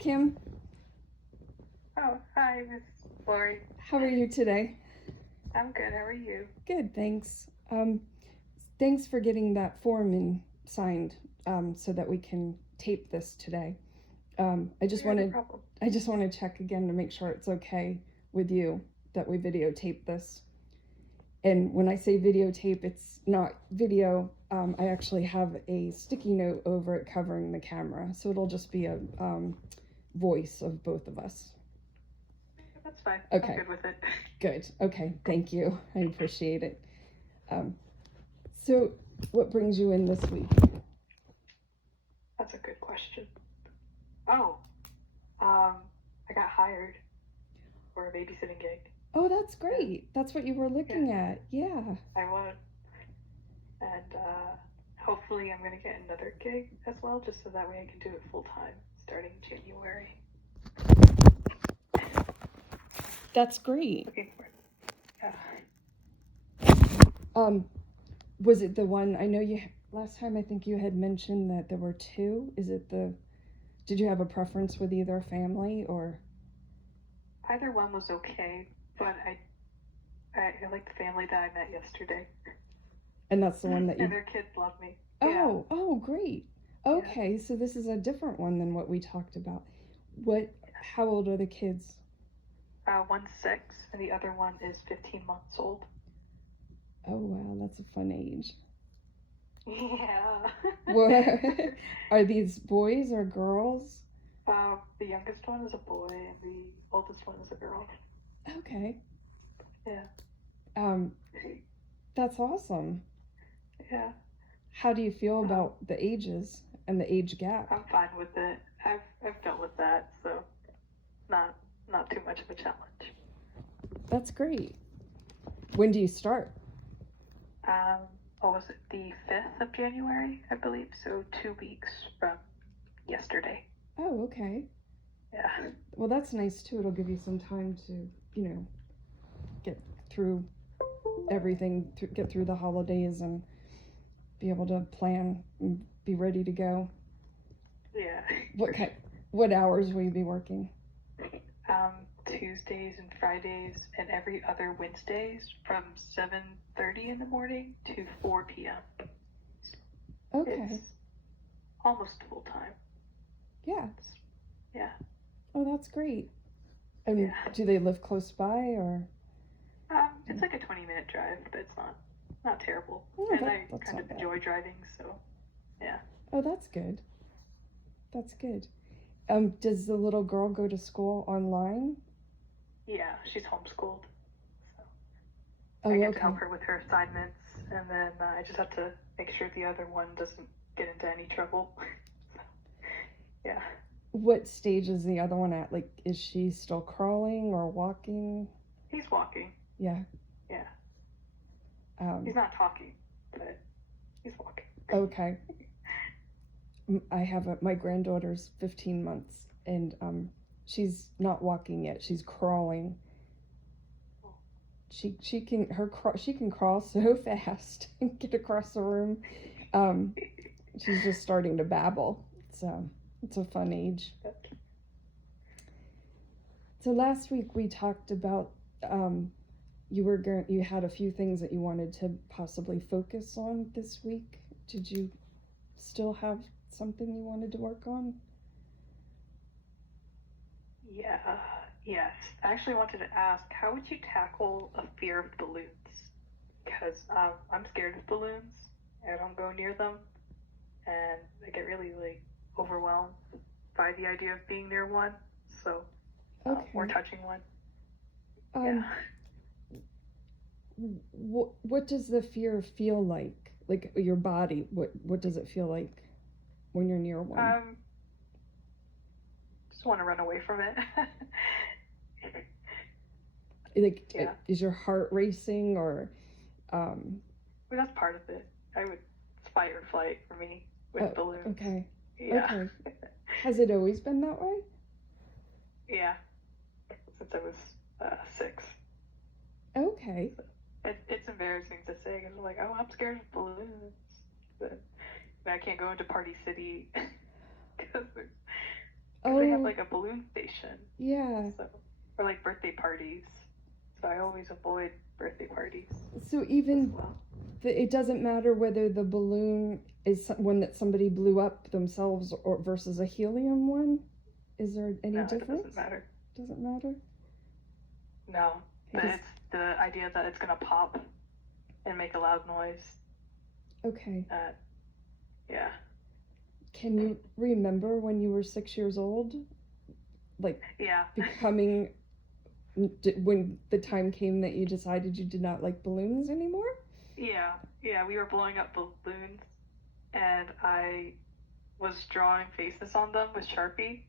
Kim. Oh, hi, Miss Lori. How are you today? I'm good. How are you? Good, thanks. Thanks for getting that form signed so that we can tape this today. I just Yeah, no wanted problem. I just want to check again to make sure it's okay with you that we videotape this. And when I say videotape, it's not video. I actually have a sticky note over it covering the camera, so it'll just be a voice of both of us. That's fine. Okay. I'm good with it. Good. Okay. Thank you. I appreciate it. So, what brings you in this week? That's a good question. Oh, I got hired for a babysitting gig. Oh, that's great. That's what you were looking at. Yeah. I was. And hopefully I'm going to get another gig as well, just so that way I can do it full time starting January. That's great. Looking for it. Yeah. Was it the one, I know you, last time I think you had mentioned that there were two. Did you have a preference with either family or? Either one was okay, but I like the family that I met yesterday. And that's the one that you... And their kids love me. Oh, yeah. Oh, great. Okay, yeah. So this is a different one than what we talked about. How old are the kids? One's 6 and the other one is 15 months old. Oh, wow, that's a fun age. Yeah. Are these boys or girls? The youngest one is a boy and the oldest one is a girl. Okay. Yeah. That's awesome. Yeah. How do you feel about the ages and the age gap? I'm fine with it. I've dealt with that, so not too much of a challenge. That's great. When do you start? What was it? The 5th of January, I believe. So 2 weeks from yesterday. Oh, okay. Yeah. Well, that's nice too. It'll give you some time to, get through everything, get through the holidays and be able to plan and be ready to go. Yeah. What hours will you be working? Tuesdays and Fridays and every other Wednesdays from 7:30 in the morning to 4 p.m. Okay. It's almost full time. Yeah. Yeah. Oh, that's great. And do they live close by or? It's like a 20-minute drive, but it's not terrible. Oh, and I kind of enjoy driving, so yeah. Oh, that's good. That's good. Does the little girl go to school online? Yeah, she's homeschooled. So I get to help her with her assignments, and then I just have to make sure the other one doesn't get into any trouble. So, yeah. What stage is the other one at? Like, is she still crawling or walking? He's walking. Yeah. Yeah. He's not talking, but he's walking. Okay. My granddaughter's 15 months, and she's not walking yet. She's crawling. She can crawl so fast and get across the room. She's just starting to babble, so it's a fun age. So last week we talked about you had a few things that you wanted to possibly focus on this week. Did you still have something you wanted to work on? Yeah. Yes. I actually wanted to ask, how would you tackle a fear of balloons? Because I'm scared of balloons. I don't go near them, and I get really overwhelmed by the idea of being near one. So, or touching one. Yeah. What does the fear feel like? Like your body? What does it feel like when you're near one? Just want to run away from it. Is your heart racing or? Well, that's part of it. It's fight or flight for me with balloons. Okay. Yeah. Okay. Has it always been that way? Yeah. Since I was 6. Okay. It's embarrassing to say because I'm like, oh, I'm scared of balloons, but I can't go into Party City because because they have Oh, like a balloon station, yeah. so or like birthday parties. So I always avoid birthday parties So as even well. it doesn't matter whether the balloon is one that somebody blew up themselves or versus a helium one. Is there any No, it doesn't difference? matter. Doesn't matter. No, but Because it's the idea that it's gonna pop and make a loud noise. okay, Uh, yeah, can you remember when you were 6 years old, like yeah, becoming when the time came that you decided you did not like balloons anymore? yeah, yeah. We were blowing up balloons, and I was drawing faces on them with Sharpie,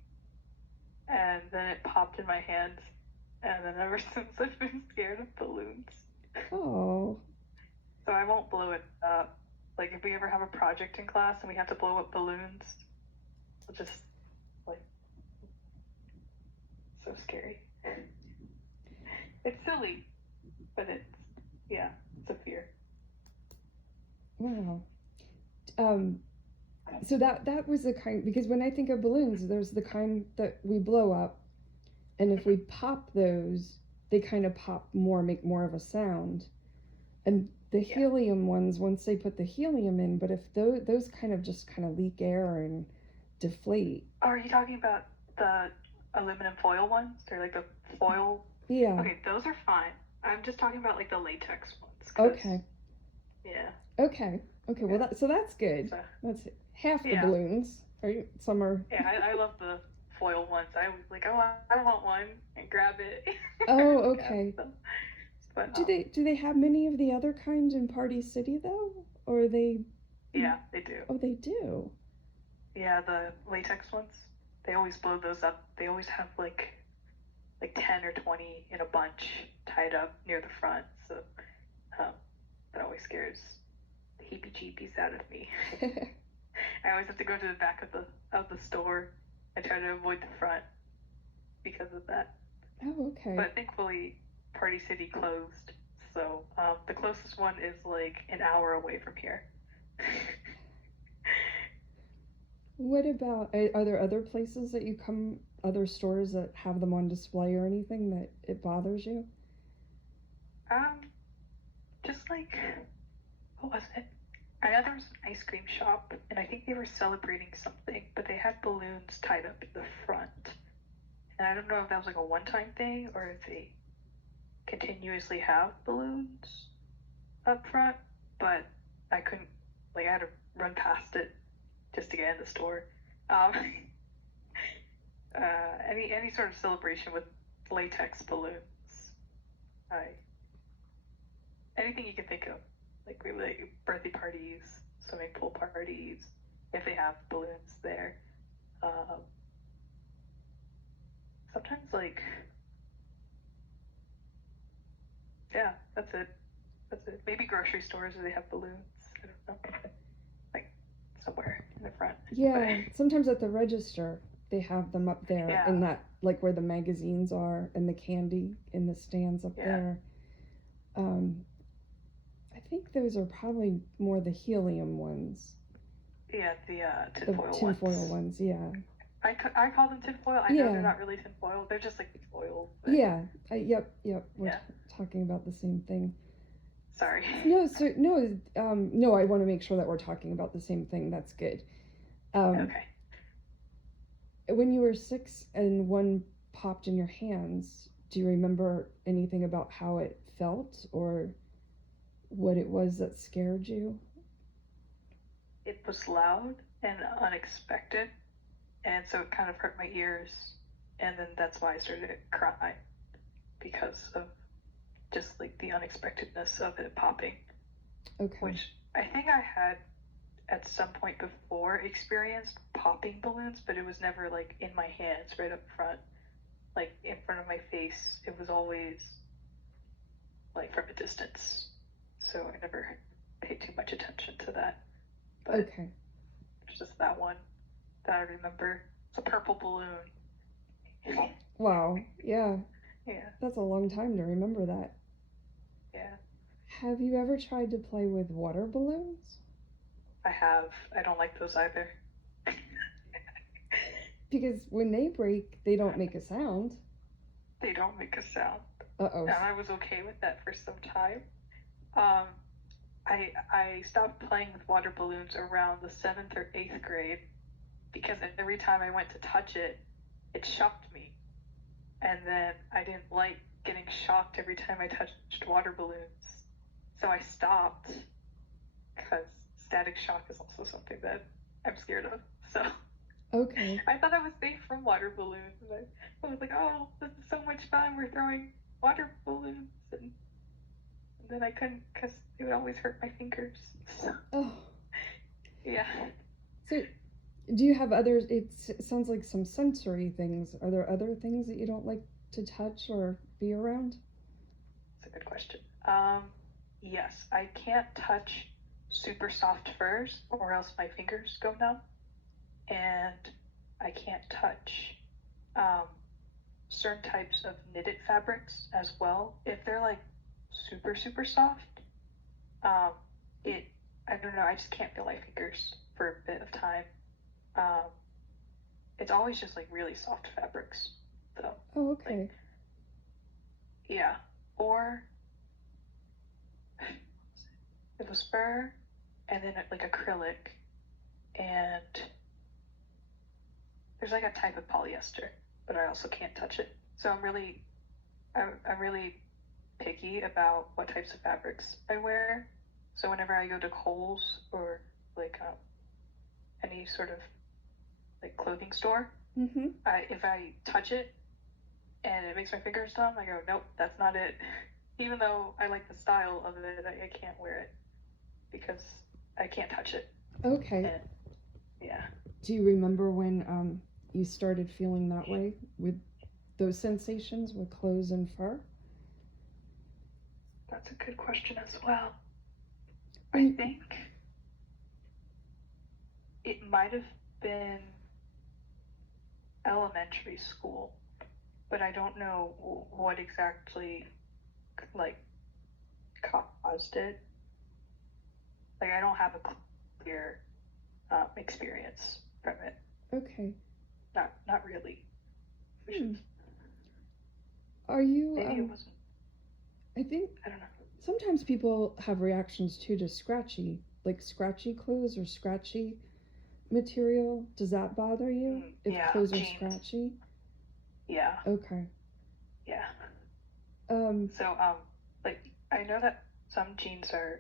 and then it popped in my hand, and then ever since I've been scared of balloons. Oh, So I won't blow it up. Like if we ever have a project in class and we have to blow up balloons, it's just like so scary. It's silly, but it's yeah, it's a fear. wow. Um, so that was the kind, because when I think of balloons, there's the kind that we blow up, and if we pop those, they kind of pop more, make more of a sound. And the Yeah. helium ones, once they put the helium in, but if those kind of just kind of leak air and deflate. Oh, are you talking about the aluminum foil ones? They're like the foil. Yeah. Okay, those are fine. I'm just talking about like the latex ones. Okay. Yeah. Okay. Okay. Well, Yeah. that's good. So, That's half the yeah. balloons. Right? Some are. Yeah, I love the foil ones. I was like, oh, I want one and grab it. Oh, Grab okay. them. But Do they have many of the other kinds in Party City though, or are they? yeah, they do. Oh, they do. Yeah, the latex ones. They always blow those up. They always have like 10 or 20 in a bunch tied up near the front. So um, that always scares the heebie-jeebies out of me. I always have to go to the back of the store and try to avoid the front because of that. Oh, okay. But thankfully, Party City closed. So the closest one is like an hour away from here. What about, are there other places that you come, other stores that have them on display or anything that it bothers you? Just like, what was it? I know there was an ice cream shop, and I think they were celebrating something, but they had balloons tied up in the front. And I don't know if that was like a one-time thing or if they continuously have balloons up front, but I couldn't, like, I had to run past it just to get in the store. Um, any sort of celebration with latex balloons, I anything you can think of, like birthday parties, swimming pool parties, if they have balloons there. Sometimes like yeah, that's it. That's it. Maybe grocery stores where they have balloons. I don't know, like somewhere in the front. Yeah, sometimes at the register they have them up there Yeah. in that, like where the magazines are and the candy in the stands up Yeah. there. I think those are probably more the helium ones. Yeah, the The tinfoil tinfoil ones, yeah. I call them tinfoil. I know they're not really tinfoil. They're just like foil. But... Yeah. Yep. We're Yeah. Talking about the same thing. Sorry. No. No. I want to make sure that we're talking about the same thing. That's good. Okay. When you were 6 and one popped in your hands, do you remember anything about how it felt or what it was that scared you? It was loud and unexpected, and so it kind of hurt my ears, and then that's why I started to cry because of just like the unexpectedness of it popping. Okay. Which I think I had at some point before experienced popping balloons, but it was never like in my hands right up front, like in front of my face. It was always like from a distance, so I never paid too much attention to that. But okay. it's just that one that I remember. It's a purple balloon. Wow. Yeah. Yeah. That's a long time to remember that. Yeah. Have you ever tried to play with water balloons? I have. I don't like those either. Because when they break, they don't make a sound. They don't make a sound. Uh-oh. And I was okay with that for some time. Um, I stopped playing with water balloons around the 7th or 8th grade because every time I went to touch it, it shocked me. And then I didn't like getting shocked every time I touched water balloons. So I stopped because static shock is also something that I'm scared of. So Okay. I thought I was safe from water balloons. And I was like, oh, this is so much fun. We're throwing water balloons. And then I couldn't because it would always hurt my fingers. So, Oh. yeah. So, do you have others? It sounds like some sensory things. Are there other things that you don't like to touch or be around? That's a good question. Yes, I can't touch super soft furs or else my fingers go numb. And I can't touch certain types of knitted fabrics as well. If they're like super, super soft, I don't know, I just can't feel my fingers for a bit of time. It's always just like really soft fabrics, though. Oh, okay. Like, yeah. Or it was fur and then like acrylic, and there's like a type of polyester, but I also can't touch it. So I'm really picky about what types of fabrics I wear. So whenever I go to Kohl's or like any sort of like clothing store, Mm-hmm. if I touch it and it makes my fingers numb, I go, nope, that's not it. Even though I like the style of it, I can't wear it because I can't touch it. Okay. And, yeah. Do you remember when you started feeling that way with those sensations with clothes and fur? That's a good question as well. I think it might have been elementary school, but I don't know what exactly like caused it. Like I don't have a clear experience from it. Okay. Not really. Are you? Maybe it wasn't. I think I don't know. sometimes people have reactions too to scratchy clothes or scratchy material. Does that bother you if Yeah, clothes jeans. are scratchy? Yeah. Okay. Yeah. So like I know that some jeans are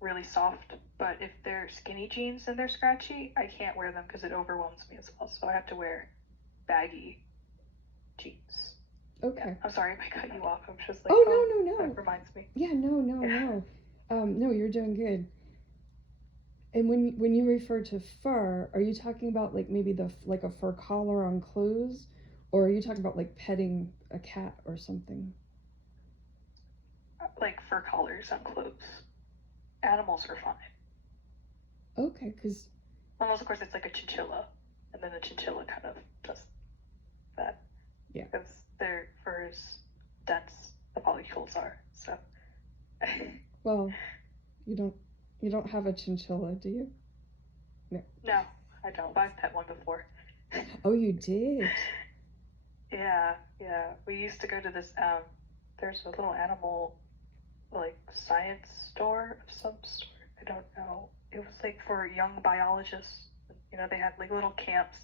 really soft, but if they're skinny jeans and they're scratchy, I can't wear them because it overwhelms me as well. So I have to wear baggy jeans. Okay. Yeah. I'm sorry if I cut you off. I'm just like, no. That reminds me. Yeah, no. No, you're doing good. And when you refer to fur, are you talking about like maybe like a fur collar on clothes, or are you talking about like petting a cat or something? Like fur collars on clothes. Animals are fine. Okay, because unless of course it's like a chinchilla, and then the chinchilla kind of does that. Yeah. Because their fur is dense. The follicles are so. Well, you don't have a chinchilla, do you? No, I don't. But I've pet one before. Oh, you did? Yeah. We used to go to this, there's a little animal, like, science store of some sort. I don't know. It was, like, for young biologists. You know, they had, like, little camps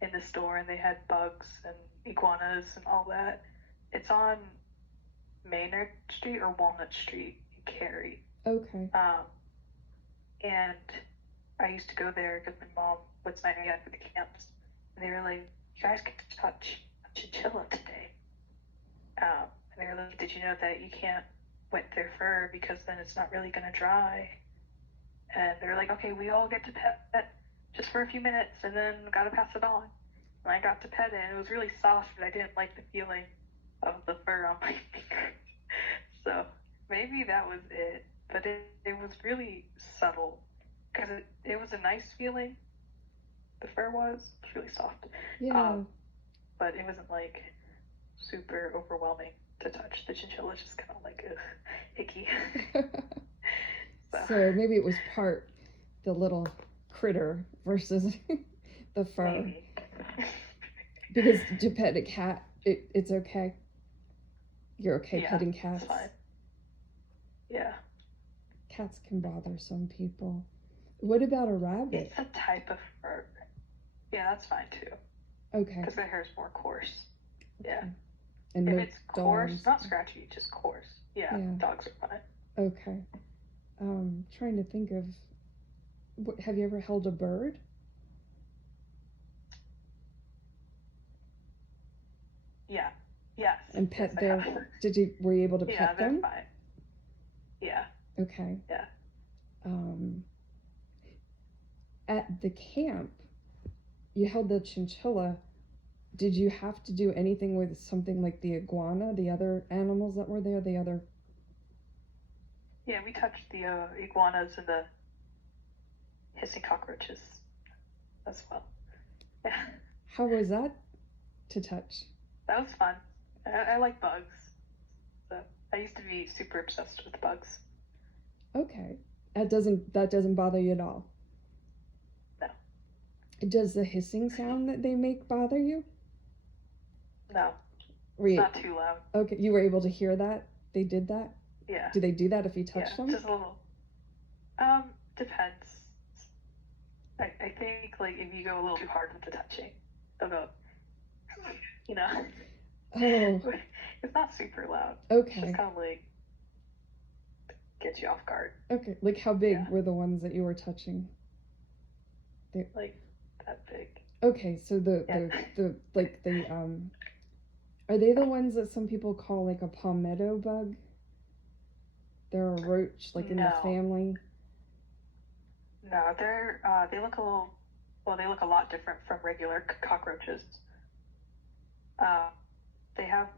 in the store, and they had bugs and iguanas and all that. It's on Maynard Street or Walnut Street in Cary. Okay. And I used to go there because my mom would sign me up for the camps. And they were like, you guys get to touch a chinchilla today. And they were like, did you know that you can't wet their fur because then it's not really going to dry? And they were like, okay, we all get to pet just for a few minutes and then got to pass it on. And I got to pet it, and it was really soft, but I didn't like the feeling of the fur on my fingers. So maybe that was it. But it was really subtle because it was a nice feeling. The fur was really soft. Yeah. But it wasn't like super overwhelming to touch. The chinchilla just kind of like icky. So maybe it was the little critter versus the fur. Maybe. Because to pet a cat, it's okay. You're okay Yeah, petting it's cats. fine. Yeah. Cats can bother some people. What about a rabbit? It's a type of fur. Yeah, that's fine too. Okay. Because their hair's more coarse. Yeah. Okay. And If no it's coarse, dogs. not scratchy, just coarse. Yeah, Yeah. dogs are fine. Okay. Trying to think of. Have you ever held a bird? Yeah. Yes. And Yes, pet I their. have. Were you able to Yeah, pet they're them? fine. Yeah. Okay. Yeah. At the camp, you held the chinchilla. Did you have to do anything with something like the iguana, the other animals that were there, the other? Yeah, we touched the iguanas and the hissing cockroaches as well. Yeah. How was that to touch? That was fun. I like bugs. So I used to be super obsessed with bugs. Okay. That doesn't bother you at all? No. Does the hissing sound that they make bother you? No. It's not too loud. Okay, you were able to hear that? They did that? Yeah. Do they do that if you touch them? Just a little. Depends. I think like if you go a little too hard with the touching, they'll go. You know. Oh. It's not super loud. Okay. It's just kind of like get you off guard. Okay. Like how big were the ones that you were touching? Like that big. Okay, so the are they the ones that some people call like a palmetto bug? They're a roach, like in the family. No, they look a little. Well, they look a lot different from regular cockroaches. They have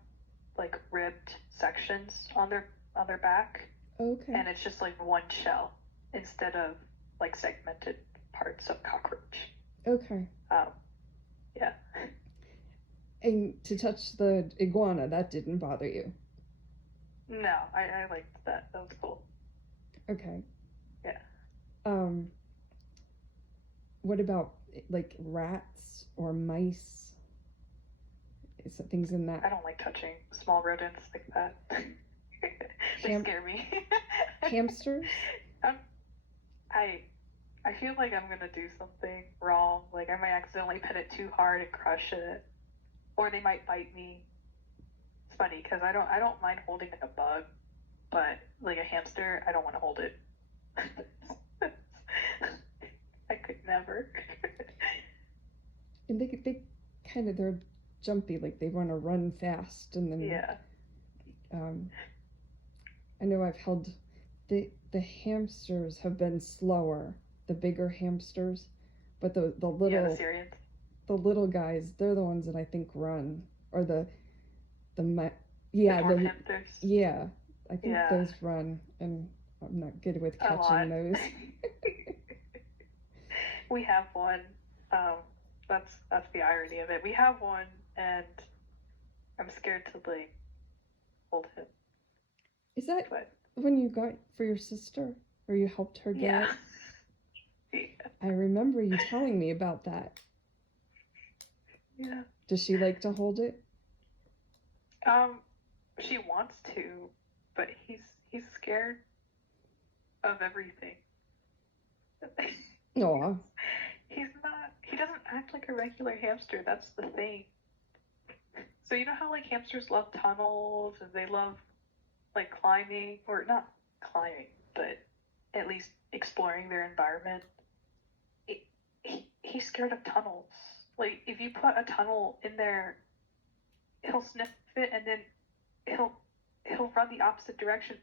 like ribbed sections on their back. Okay. And it's just like one shell instead of like segmented parts of cockroach. Okay. Yeah. And to touch the iguana, that didn't bother you? No, I liked that. That was cool. Okay. Yeah. What about like rats or mice? Is it things in that? I don't like touching small rodents like that. They scare me. Hamsters? I feel like I'm gonna do something wrong. Like I might accidentally pet it too hard and crush it, or they might bite me. It's funny because I don't mind holding like a bug, but like a hamster, I don't want to hold it. I could never. And they kind of, they're jumpy, like they want to run fast, and then Yeah. I know I've held the hamsters have been slower, the bigger hamsters, but the little the Syrians. The little guys, they're the ones that I think run, or the hamsters. Yeah, I think those run, and I'm not good with catching those. We have one. That's the irony of it. We have one, and I'm scared to like hold him. Is that when you got for your sister, or you helped her get it? Yeah. I remember you telling me about that. Yeah. Does she like to hold it? She wants to, but he's scared of everything. Aw. He doesn't act like a regular hamster, that's the thing. So you know how like hamsters love tunnels and they love like climbing, or not climbing, but at least exploring their environment. He's scared of tunnels. Like if you put a tunnel in there, he'll sniff it and then he'll run the opposite direction,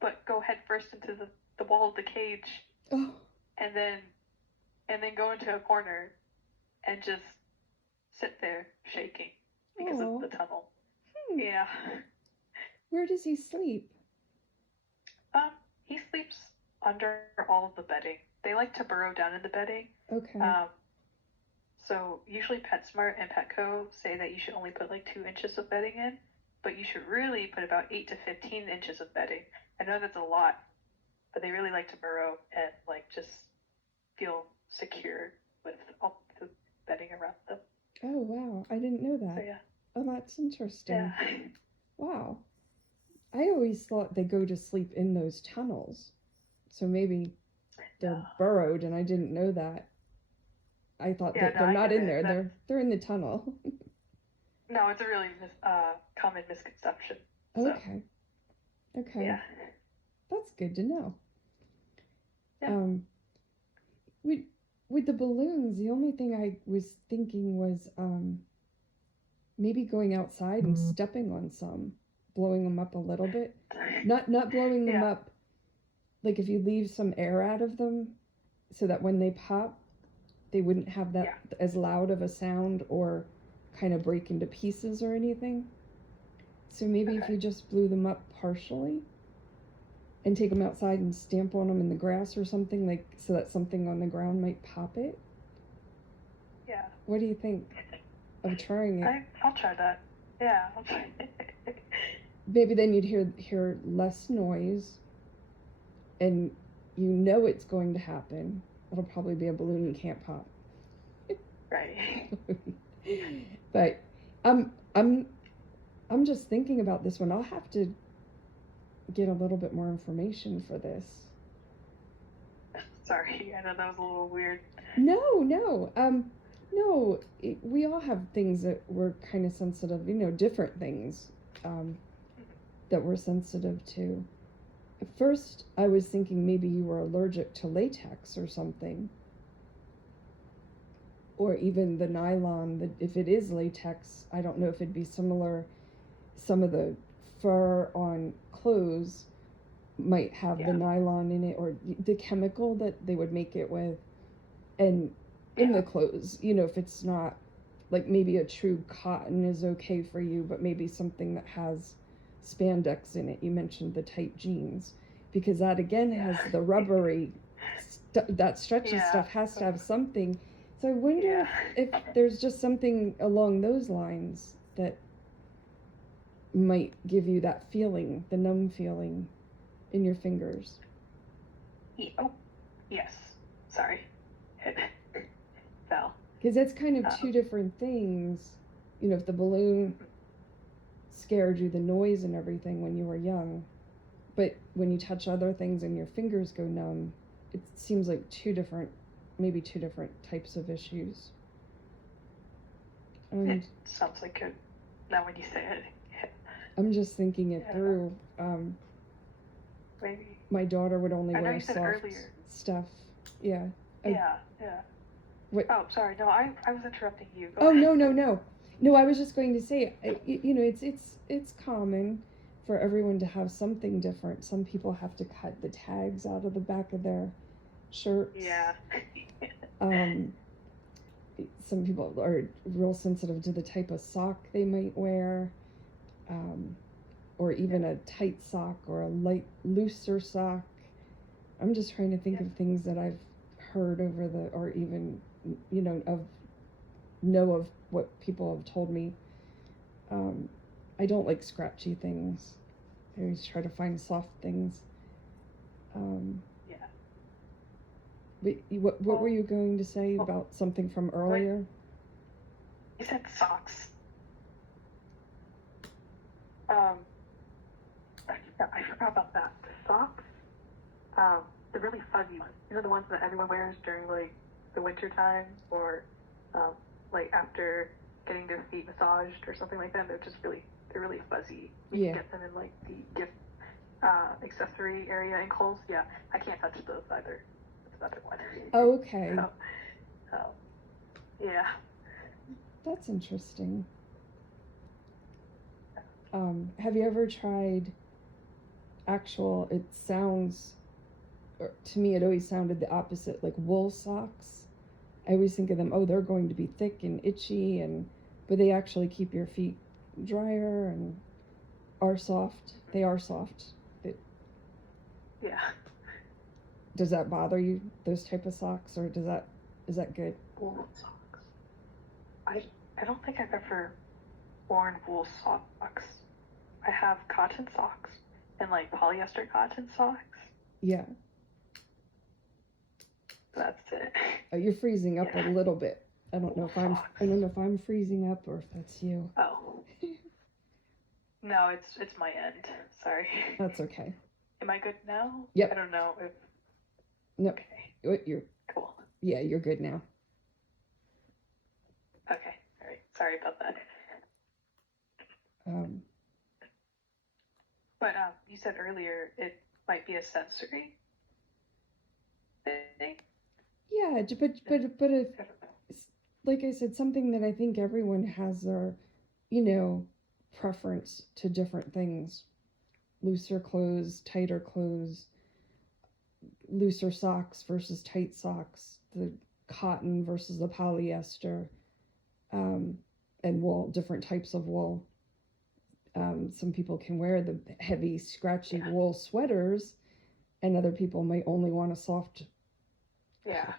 but go head first into the wall of the cage. Oh. And then go into a corner and just sit there shaking because of the tunnel. Yeah. Where does he sleep? He sleeps under all of the bedding. They like to burrow down in the bedding. Okay. So usually PetSmart and Petco say that you should only put like 2 inches of bedding in, but you should really put about 8 to 15 inches of bedding. I know that's a lot, but they really like to burrow and like just feel secure with all the bedding around them. Oh, wow. I didn't know So that. yeah, Oh, that's yeah, interesting. Wow. I always thought they go to sleep in those tunnels. So maybe they're no, burrowed and I didn't know that. I thought yeah, that no, they're I not get in it. there. That's They're in the tunnel. no, it's a really common misconception. So Okay. Okay. yeah, That's good to know. yeah, Um with with the balloons, the only thing I was thinking was maybe going outside and stepping on some, blowing them up a little bit. Not blowing them yeah, up like if you leave some air out of them so that when they pop, they wouldn't have that yeah, as loud of a sound or kind of break into pieces or anything. So maybe if okay, you just blew them up partially and take them outside and stamp on them in the grass or something like so that something on the ground might pop it. yeah. What do you think of trying it? I'll try that. Yeah, I'll try. Maybe then you'd hear less noise and you know it's going to happen. It'll probably be a balloon you can't pop. Right. But I'm I'm I'm just thinking about this one. I'll have to get a little bit more information for this. Sorry, I know that was a little weird. No. We all have things that we're kind of sensitive, different things that we're sensitive to. At first, I was thinking maybe you were allergic to latex or something, or even the nylon. That if it is latex, I don't know if it'd be similar. Some of the fur on clothes might have the Yeah, nylon in it, or the chemical that they would make it with, and in yeah, the clothes, if it's not like maybe a true cotton is okay for you, but maybe something that has spandex in it. You mentioned the tight jeans because that again has yeah, the rubbery that stretchy yeah, stuff has to have something. So I wonder yeah. if there's just something along those lines that might give you that feeling, the numb feeling in your fingers. Oh, yes. Sorry, it fell. Because that's kind of two Um, different things. If the balloon scared you, the noise and everything when you were young, but when you touch other things and your fingers go numb, it seems like maybe two different types of issues. it And sounds like it. Now when you say it, I'm just thinking it I don't know. through. Maybe. My daughter would only I know wear you said soft earlier. stuff. Yeah. I, Yeah, yeah. what? Oh, sorry. No, I was interrupting you. Go Oh, ahead. no, no, no. No, I was just going to say, it's common for everyone to have something different. Some people have to cut the tags out of the back of their shirts. Yeah. Um, some people are real sensitive to the type of sock they might wear, um, or Yeah. even a tight sock or a light, looser sock. I'm just trying to think Yeah. of things that I've heard or even, of know of what people have told me. Um, I don't like scratchy things. I always try to find soft things. Um, Yeah. but what were Well, you going to say well, about something from when earlier? you said socks, um, I forgot about that. The socks, the really fuzzy ones. You know, the ones that everyone wears during like the winter time or um, like after getting their feet massaged or something like that. They're really fuzzy. You can Yeah. get them in like the gift accessory area in Kohl's. Yeah, I can't touch those either. That's another one. Oh, okay. So, um, yeah, That's interesting. Have you ever tried it sounds, or to me, it always sounded the opposite, like wool socks. I always think of them, oh, they're going to be thick and itchy, but they actually keep your feet drier and are soft. They are soft. It, yeah. does that bother you, those type of socks, or is that good? Wool socks. I don't think I've ever worn wool socks. I have cotton socks and like polyester cotton socks. Yeah. That's it. Oh, you're freezing up a Yeah. little bit. I don't know if Fox. I don't know if I'm freezing up or if that's you. Oh. No, it's my end. Sorry. That's okay. Am I good now? Yep. I don't know if. No. Okay. You're cool. Yeah, you're good now. Okay. All right. Sorry about that. But you said earlier it might be a sensory thing. Yeah, but if, like I said, something that I think everyone has their, preference to different things. Looser clothes, tighter clothes, looser socks versus tight socks, the cotton versus the polyester, and wool, different types of wool. Some people can wear the heavy, scratchy wool sweaters, and other people might only want a soft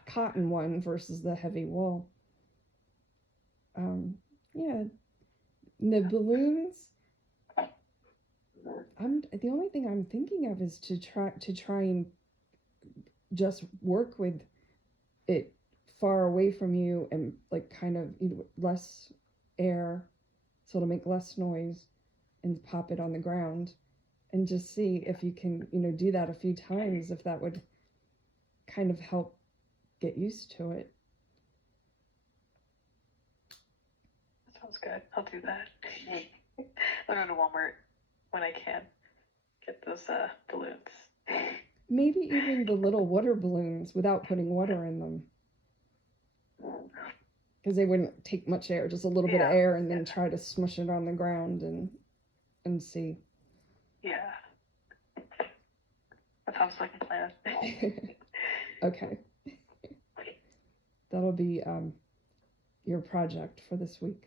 cotton one versus the heavy wool. The balloons. The only thing I'm thinking of is to try and just work with it far away from you and like kind of less air, so it'll make less noise, and pop it on the ground, and just see if you can do that a few times, if that would kind of help get used to it. That sounds good. I'll do that. I'll go to Walmart when I can get those balloons. Maybe even the little water balloons without putting water in them, because they wouldn't take much air, just a little bit of air, and then try to smush it on the ground and see. Yeah. That sounds like a plan. Okay. That'll be your project for this week.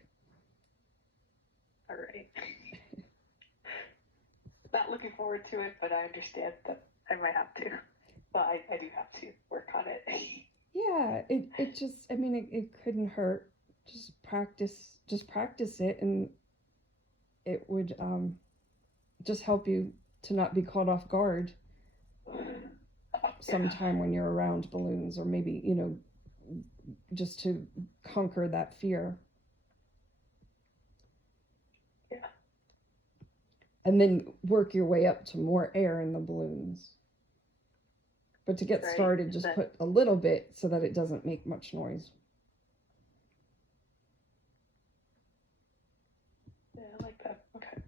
All right. Not looking forward to it, but I understand that I might have to. Well, I do have to work on it. Yeah, it just, it couldn't hurt. Just practice it, and it would just help you to not be caught off guard sometime when you're around balloons, or maybe, just to conquer that fear. Yeah. And then work your way up to more air in the balloons. But to get started, just put a little bit so that it doesn't make much noise. Yeah, I like that. Okay.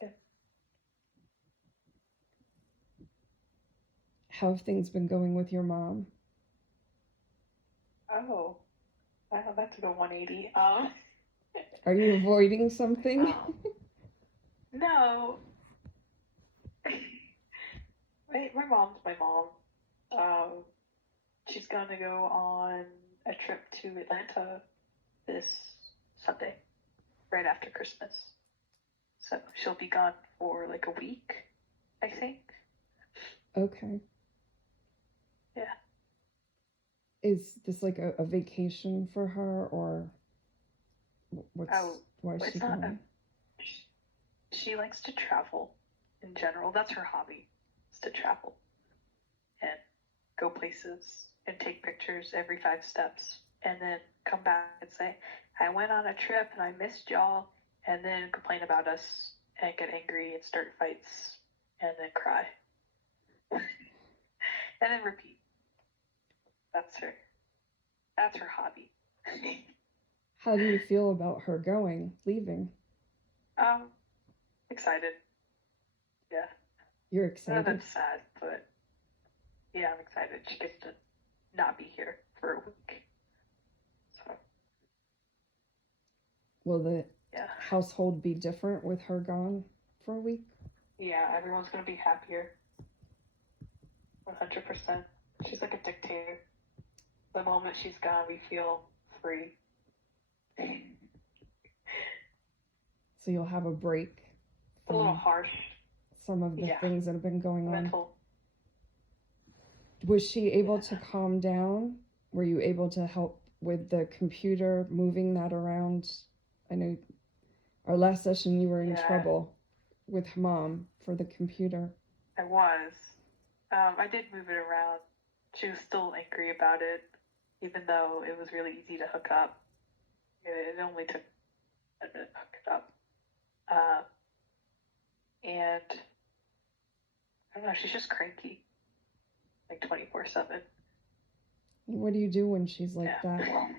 Yeah. How have things been going with your mom? Oh, wow, that's a good 180. Are you avoiding something? No. My mom's my mom. She's going to go on a trip to Atlanta this Sunday, right after Christmas. So she'll be gone for like a week, I think. Okay. Yeah. Is this like a vacation for her, or why is she going? She likes to travel in general. That's her hobby, is to travel and go places and take pictures every 5 steps, and then come back and say, I went on a trip and I missed y'all, and then complain about us and get angry and start fights and then cry. And then repeat. That's her hobby. How do you feel about her leaving? Excited. Yeah. You're excited? No, that's sad, but yeah, I'm excited. She gets to not be here for a week. So. Will the household be different with her gone for a week? Yeah, everyone's going to be happier. 100%. She's like a dictator. The moment she's gone, we feel free. So you'll have a break. It's a little harsh. Some of the things that have been going Mental. on. Was she able to calm down? Were you able to help with the computer, moving that around? I know our last session you were in trouble with Mom for the computer. I was. I did move it around. she was still angry about it, even though it was really easy to hook up. It only took a minute to hook it up. And I don't know, she's just cranky, like 24/7. What do you do when she's like that?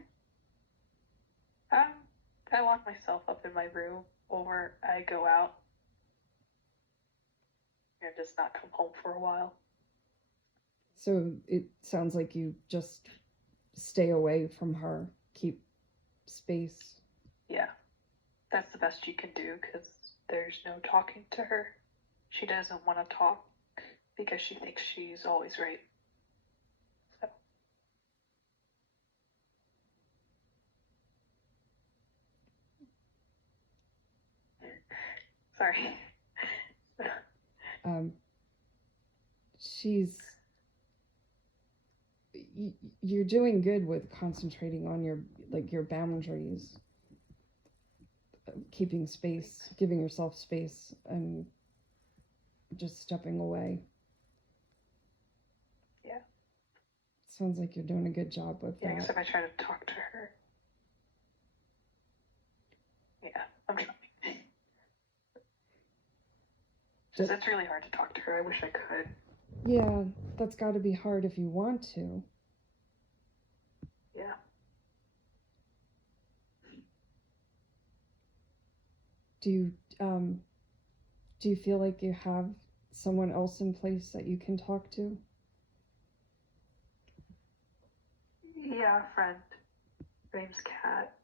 I lock myself up in my room, or I go out and just not come home for a while. So it sounds like you just stay away from her, keep space. Yeah, that's the best you can do because there's no talking to her. She doesn't want to talk because she thinks she's always right. So. Sorry. You're doing good with concentrating on your boundaries, keeping space, giving yourself space, and just stepping away. Yeah. Sounds like you're doing a good job with that. Yeah, except I try to talk to her. Yeah, I'm trying. It's really hard to talk to her. I wish I could. Yeah, that's got to be hard if you want to. Yeah. Do you feel like you have someone else in place that you can talk to? Yeah, a friend. Her name's Kat.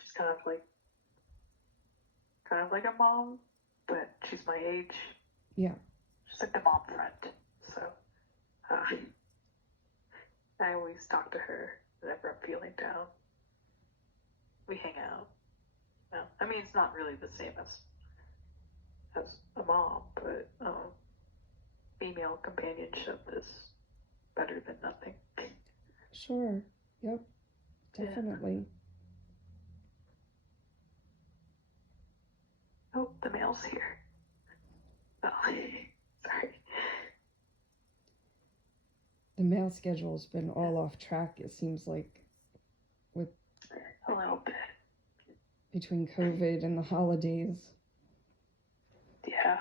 She's kind of like a mom, but she's my age. Yeah. She's like the mom friend. So I always talk to her whenever I'm feeling down. We hang out. No, I mean it's not really the same as a mom, but female companionship is better than nothing. Sure. Yep. Definitely. Yeah. Oh, the mail's here. Oh, sorry. The mail schedule's been all off track, it seems like, with a little bit. Between COVID and the holidays. Yeah.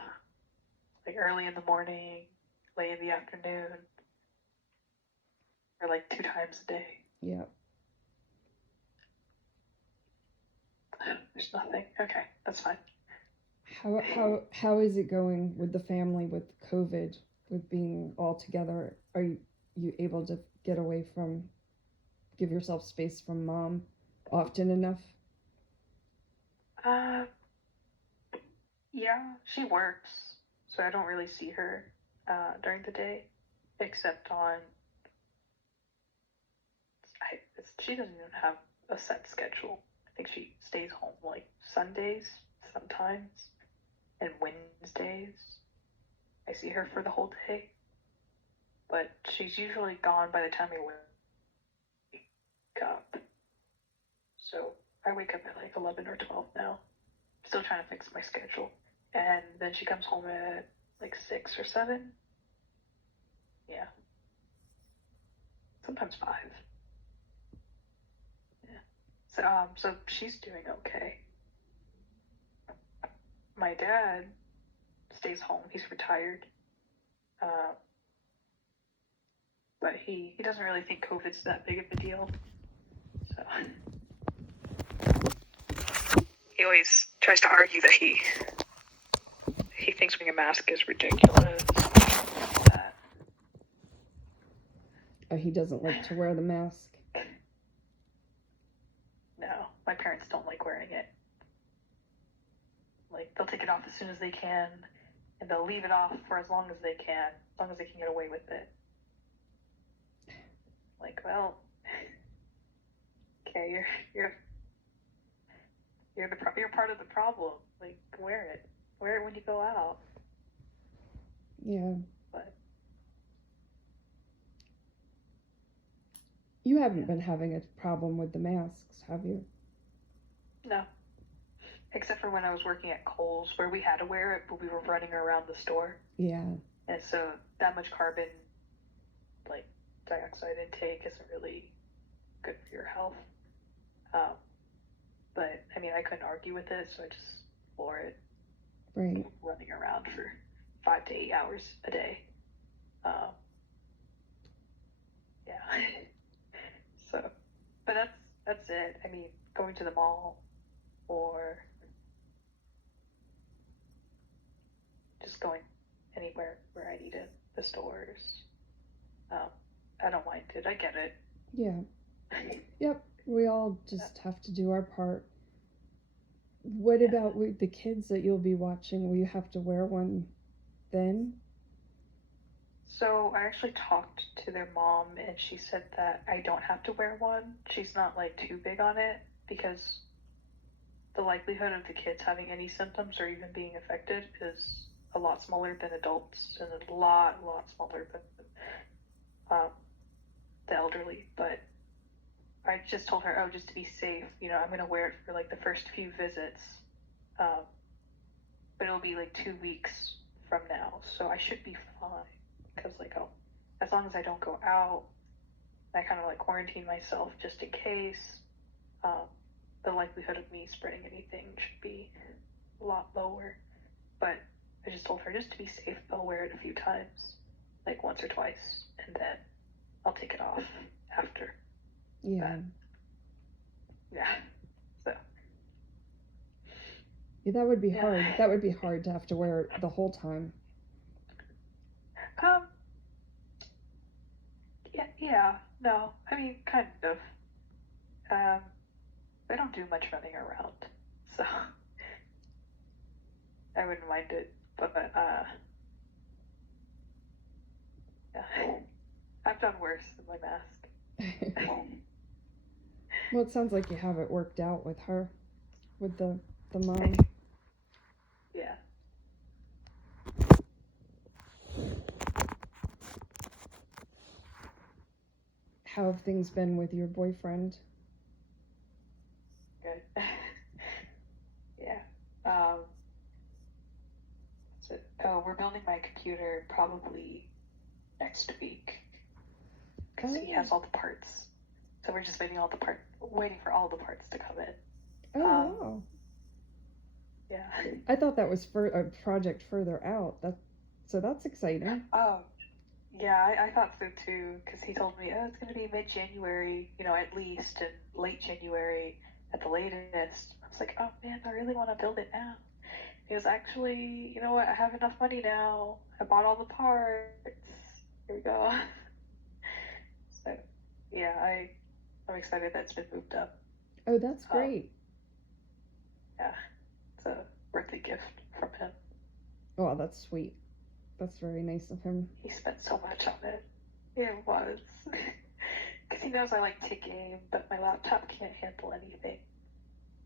Like early in the morning, late in the afternoon, or like 2 times a day. Yeah. There's nothing. Okay, that's fine. How is it going with the family with COVID, with being all together? Are you able to give yourself space from mom often enough? Yeah, she works, so I don't really see her during the day, except on. She doesn't even have a set schedule. I think she stays home like Sundays sometimes, and Wednesdays. I see her for the whole day, but she's usually gone by the time I wake up. So I wake up at like 11 or 12 now. Still trying to fix my schedule. And then she comes home at like 6 or 7. Yeah. Sometimes 5. Yeah. So she's doing okay. My dad stays home. He's retired. But he doesn't really think COVID's that big of a deal. So he always tries to argue that he thinks wearing a mask is ridiculous. He doesn't like to wear the mask. No, my parents don't like wearing it. Like, they'll take it off as soon as they can, and they'll leave it off for as long as they can get away with it. Like, well, okay, you're part of the problem. Like, wear it when you go out. Yeah. But you haven't been having a problem with the masks, have you? No. Except for when I was working at Kohl's, where we had to wear it, but we were running around the store. Yeah. And so that much carbon like dioxide intake isn't really good for your health. Um, but I mean, I couldn't argue with it, so I just wore it, Right. running around for 5 to 8 hours a day. Um, yeah. So, but that's it. I mean, going to the mall or just going anywhere where I need it, the stores. I don't mind it. I get it. Yeah. Yep. We all just have to do our part. What Yeah. about with the kids that you'll be watching? Will you have to wear one then? So I actually talked to their mom, and she said that I don't have to wear one. She's not like too big on it because the likelihood of the kids having any symptoms or even being affected is a lot smaller than adults and a lot smaller than um, the elderly. But I just told her, oh, just to be safe, I'm going to wear it for like the first few visits. Um, but it'll be like 2 weeks from now, so I should be fine. Because like, as long as I don't go out, I kind of like quarantine myself just in case. Um, the likelihood of me spreading anything should be a lot lower. But I just told her, just to be safe, I'll wear it a few times, like once or twice, and then I'll take it off after. Yeah. Yeah. So. Yeah, that would be Yeah. hard. That would be hard to have to wear it the whole time. Yeah, no, I mean, kind of. I don't do much running around, so I wouldn't mind it. But yeah, I've done worse than my mask. Well, it sounds like you have it worked out with her, with the mom. Yeah. How have things been with your boyfriend? Good. Yeah. So we're building my computer probably next week because he has all the parts. So we're just waiting for all the parts to come in. Oh, wow. Yeah. I thought that was for a project further out. So that's exciting. Oh, yeah, I thought so too, because he told me, oh, it's going to be mid-January, at least, and late January at the latest. I was like, oh man, I really want to build it now. He was actually, you know what, I have enough money now. I bought all the parts. Here we go. So, yeah, I'm excited that's been moved up. Oh, that's great. Yeah, it's a birthday gift from him. Oh, that's sweet. That's very nice of him. He spent so much on it. It was. Because he knows I like to game, but my laptop can't handle anything.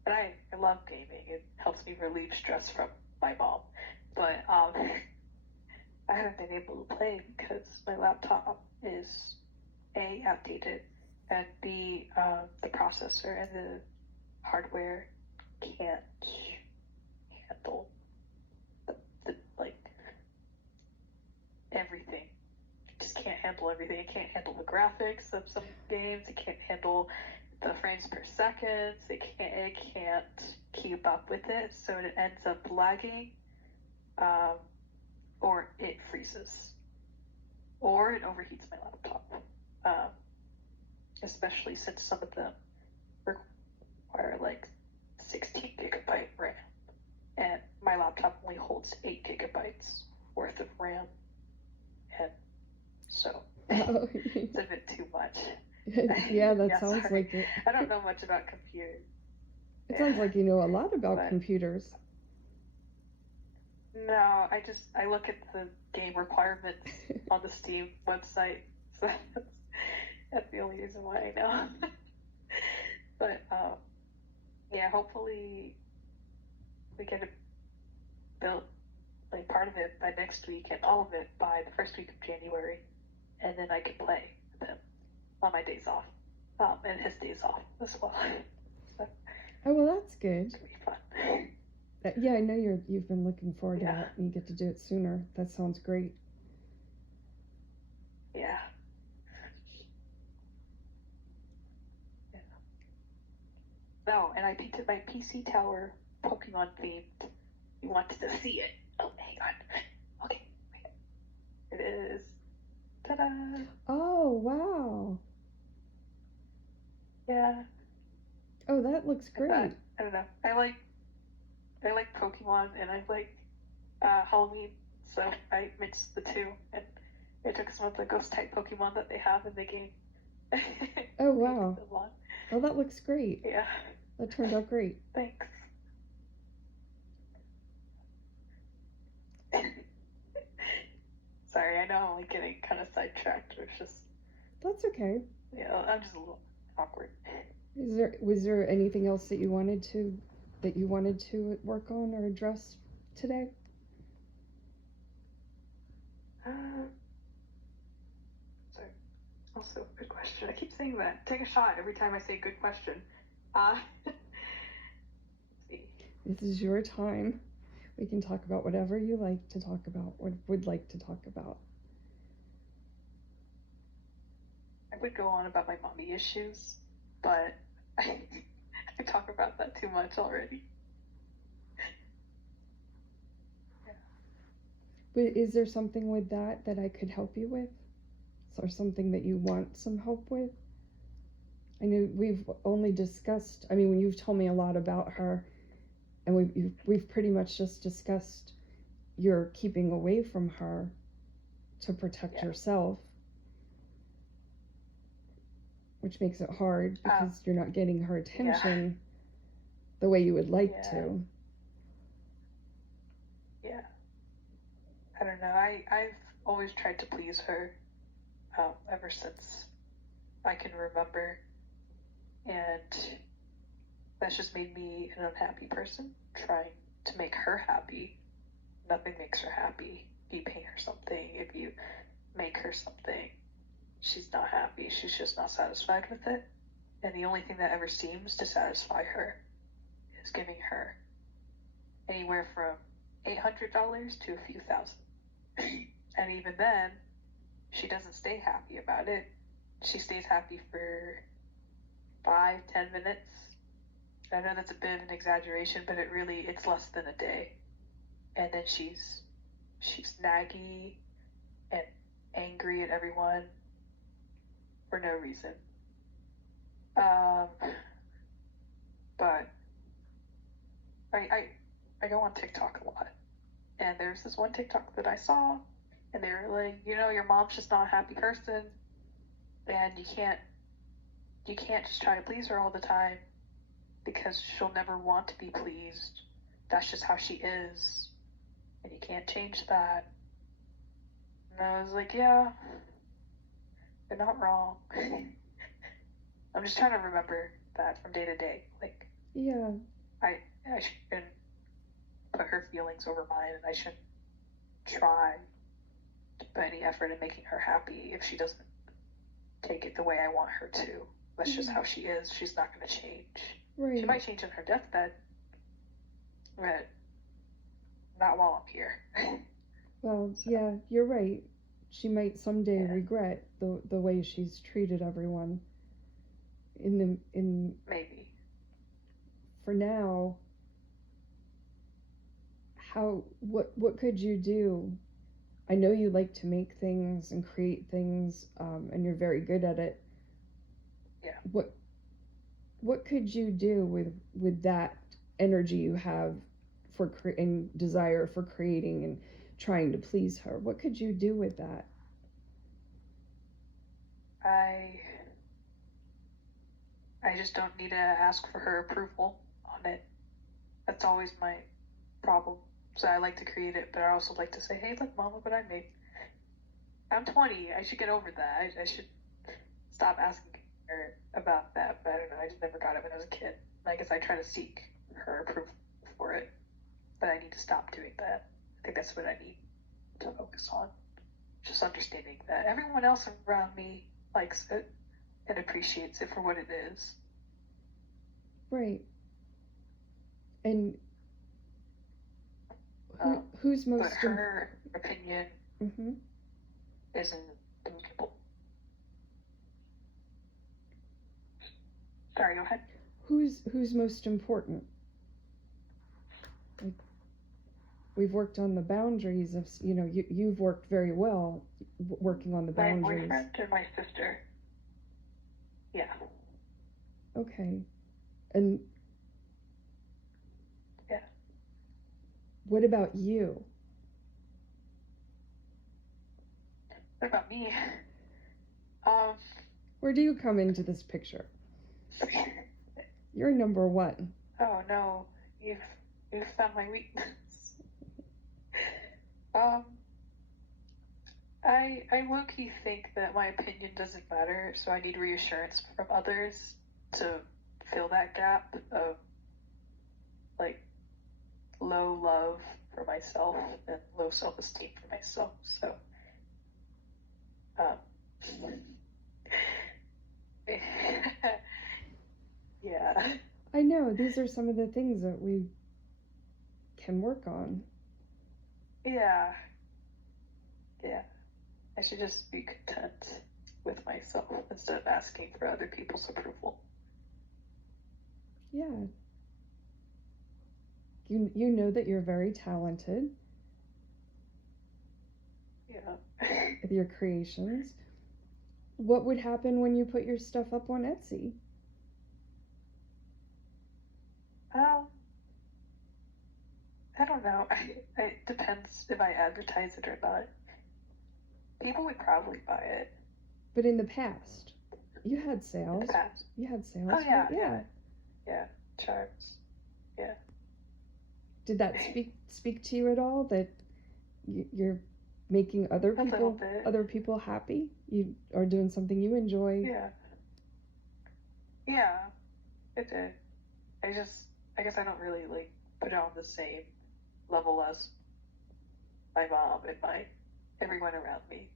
And I love gaming. It helps me relieve stress from my mom. But I haven't been able to play because my laptop is A, outdated, and B, the processor and the hardware can't handle the like everything. It just can't handle everything. It can't handle the graphics of some games. It can't handle the frames per second. It can't keep up with it, so it ends up lagging, or it freezes, or it overheats my laptop. Especially since some of them require like 16 gigabyte RAM, and my laptop only holds 8 gigabytes worth of RAM, and so it's a bit too much. Yeah, that sounds sorry. like it. I don't know much about computers. It sounds like you know a lot about computers. No, I look at the game requirements on the Steam website, so that's the only reason why I know. But yeah, hopefully we get it built, like part of it by next week and all of it by the first week of January, and then I can play with him on my days off, and his days off as well. So, oh, well, that's good. It's gonna be fun. Yeah, I know you've been looking forward to that, and you get to do it sooner. That sounds great. Yeah. know, and I painted my PC tower Pokemon themed. You wanted to see it. Oh, hang on. Okay, wait. It is. Ta-da! Oh, wow. Yeah. Oh, that looks great. I don't know. I like Pokemon and I like Halloween, so I mixed the two, and I took some of the ghost type Pokemon that they have in the game. Oh, wow. Oh, that looks great. Yeah. That turned out great. Thanks. Sorry, I know I'm like getting kind of sidetracked. It's just. That's okay. Yeah, I'm just a little awkward. Was there anything else that you wanted to work on or address today? Sorry. Also, good question. I keep saying that. Take a shot every time I say good question. Let's see. This is your time. We can talk about whatever you like to talk about or would like to talk about. I would go on about my mommy issues, but I talk about that too much already. Yeah. But is there something with that I could help you with? Or something that you want some help with? I know we've only discussed, I mean, when you've told me a lot about her, and we've pretty much just discussed your keeping away from her to protect yourself, which makes it hard because you're not getting her attention the way you would like to. Yeah. I don't know. I've always tried to please her ever since I can remember, and that's just made me an unhappy person trying to make her happy. Nothing makes her happy. If you pay her something, if you make her something, she's not happy. She's just not satisfied with it. And the only thing that ever seems to satisfy her is giving her anywhere from $800 to a few thousand. And even then, she doesn't stay happy about it. She stays happy for 5-10 minutes. I know that's a bit of an exaggeration, but it's less than a day. And then she's naggy and angry at everyone for no reason. But I go on TikTok a lot, and there's this one TikTok that I saw, and they were like, your mom's just not a happy person, and you can't just try to please her all the time because she'll never want to be pleased. That's just how she is, and you can't change that. And I was like, yeah, you're not wrong. I'm just trying to remember that from day to day. Like, yeah, I shouldn't put her feelings over mine, and I shouldn't try to put any effort in making her happy if she doesn't take it the way I want her to. That's just how she is. She's not going to change. Right. She might change on her deathbed, but not while I'm here. Well, yeah, you're right. She might someday regret the way she's treated everyone. Maybe. For now, what could you do? I know you like to make things and create things, and you're very good at it. Yeah. What could you do with that energy you have and desire for creating and trying to please her? What could you do with that? I just don't need to ask for her approval on it. That's always my problem. So I like to create it, but I also like to say, hey, look, Mom, look what I made. I'm 20. I should get over that. I should stop asking her about that, but I don't know. I just never got it when I was a kid. I guess I try to seek her approval for it, but I need to stop doing that. I think that's what I need to focus on. Just understanding that everyone else around me likes it and appreciates it for what it is. Right. And who's most... But her opinion isn't debatable. Sorry, go ahead. Who's most important? Like, we've worked on the boundaries of, you've worked very well working on the My boundaries. boyfriend or my sister? Yeah. Okay. And Yeah. what about you? What about me? Where do you come into this picture? You're number one. Oh no, you've found my weakness. I low-key think that my opinion doesn't matter, so I need reassurance from others to fill that gap of like low love for myself and low self-esteem for myself. So, yeah. I know, these are some of the things that we can work on. Yeah. Yeah. I should just be content with myself instead of asking for other people's approval. Yeah. You know that you're very talented. Yeah. With your creations. What would happen when you put your stuff up on Etsy? I don't know. It depends if I advertise it or not. People would probably buy it. But in the past, you had sales. In the past. You had sales. Oh yeah, right? Yeah. Charms. Yeah. Did that speak to you at all? That you're making other people happy? You are doing something you enjoy. Yeah. Yeah, it did. I guess I don't really like put it on the same level as my mom and everyone around me.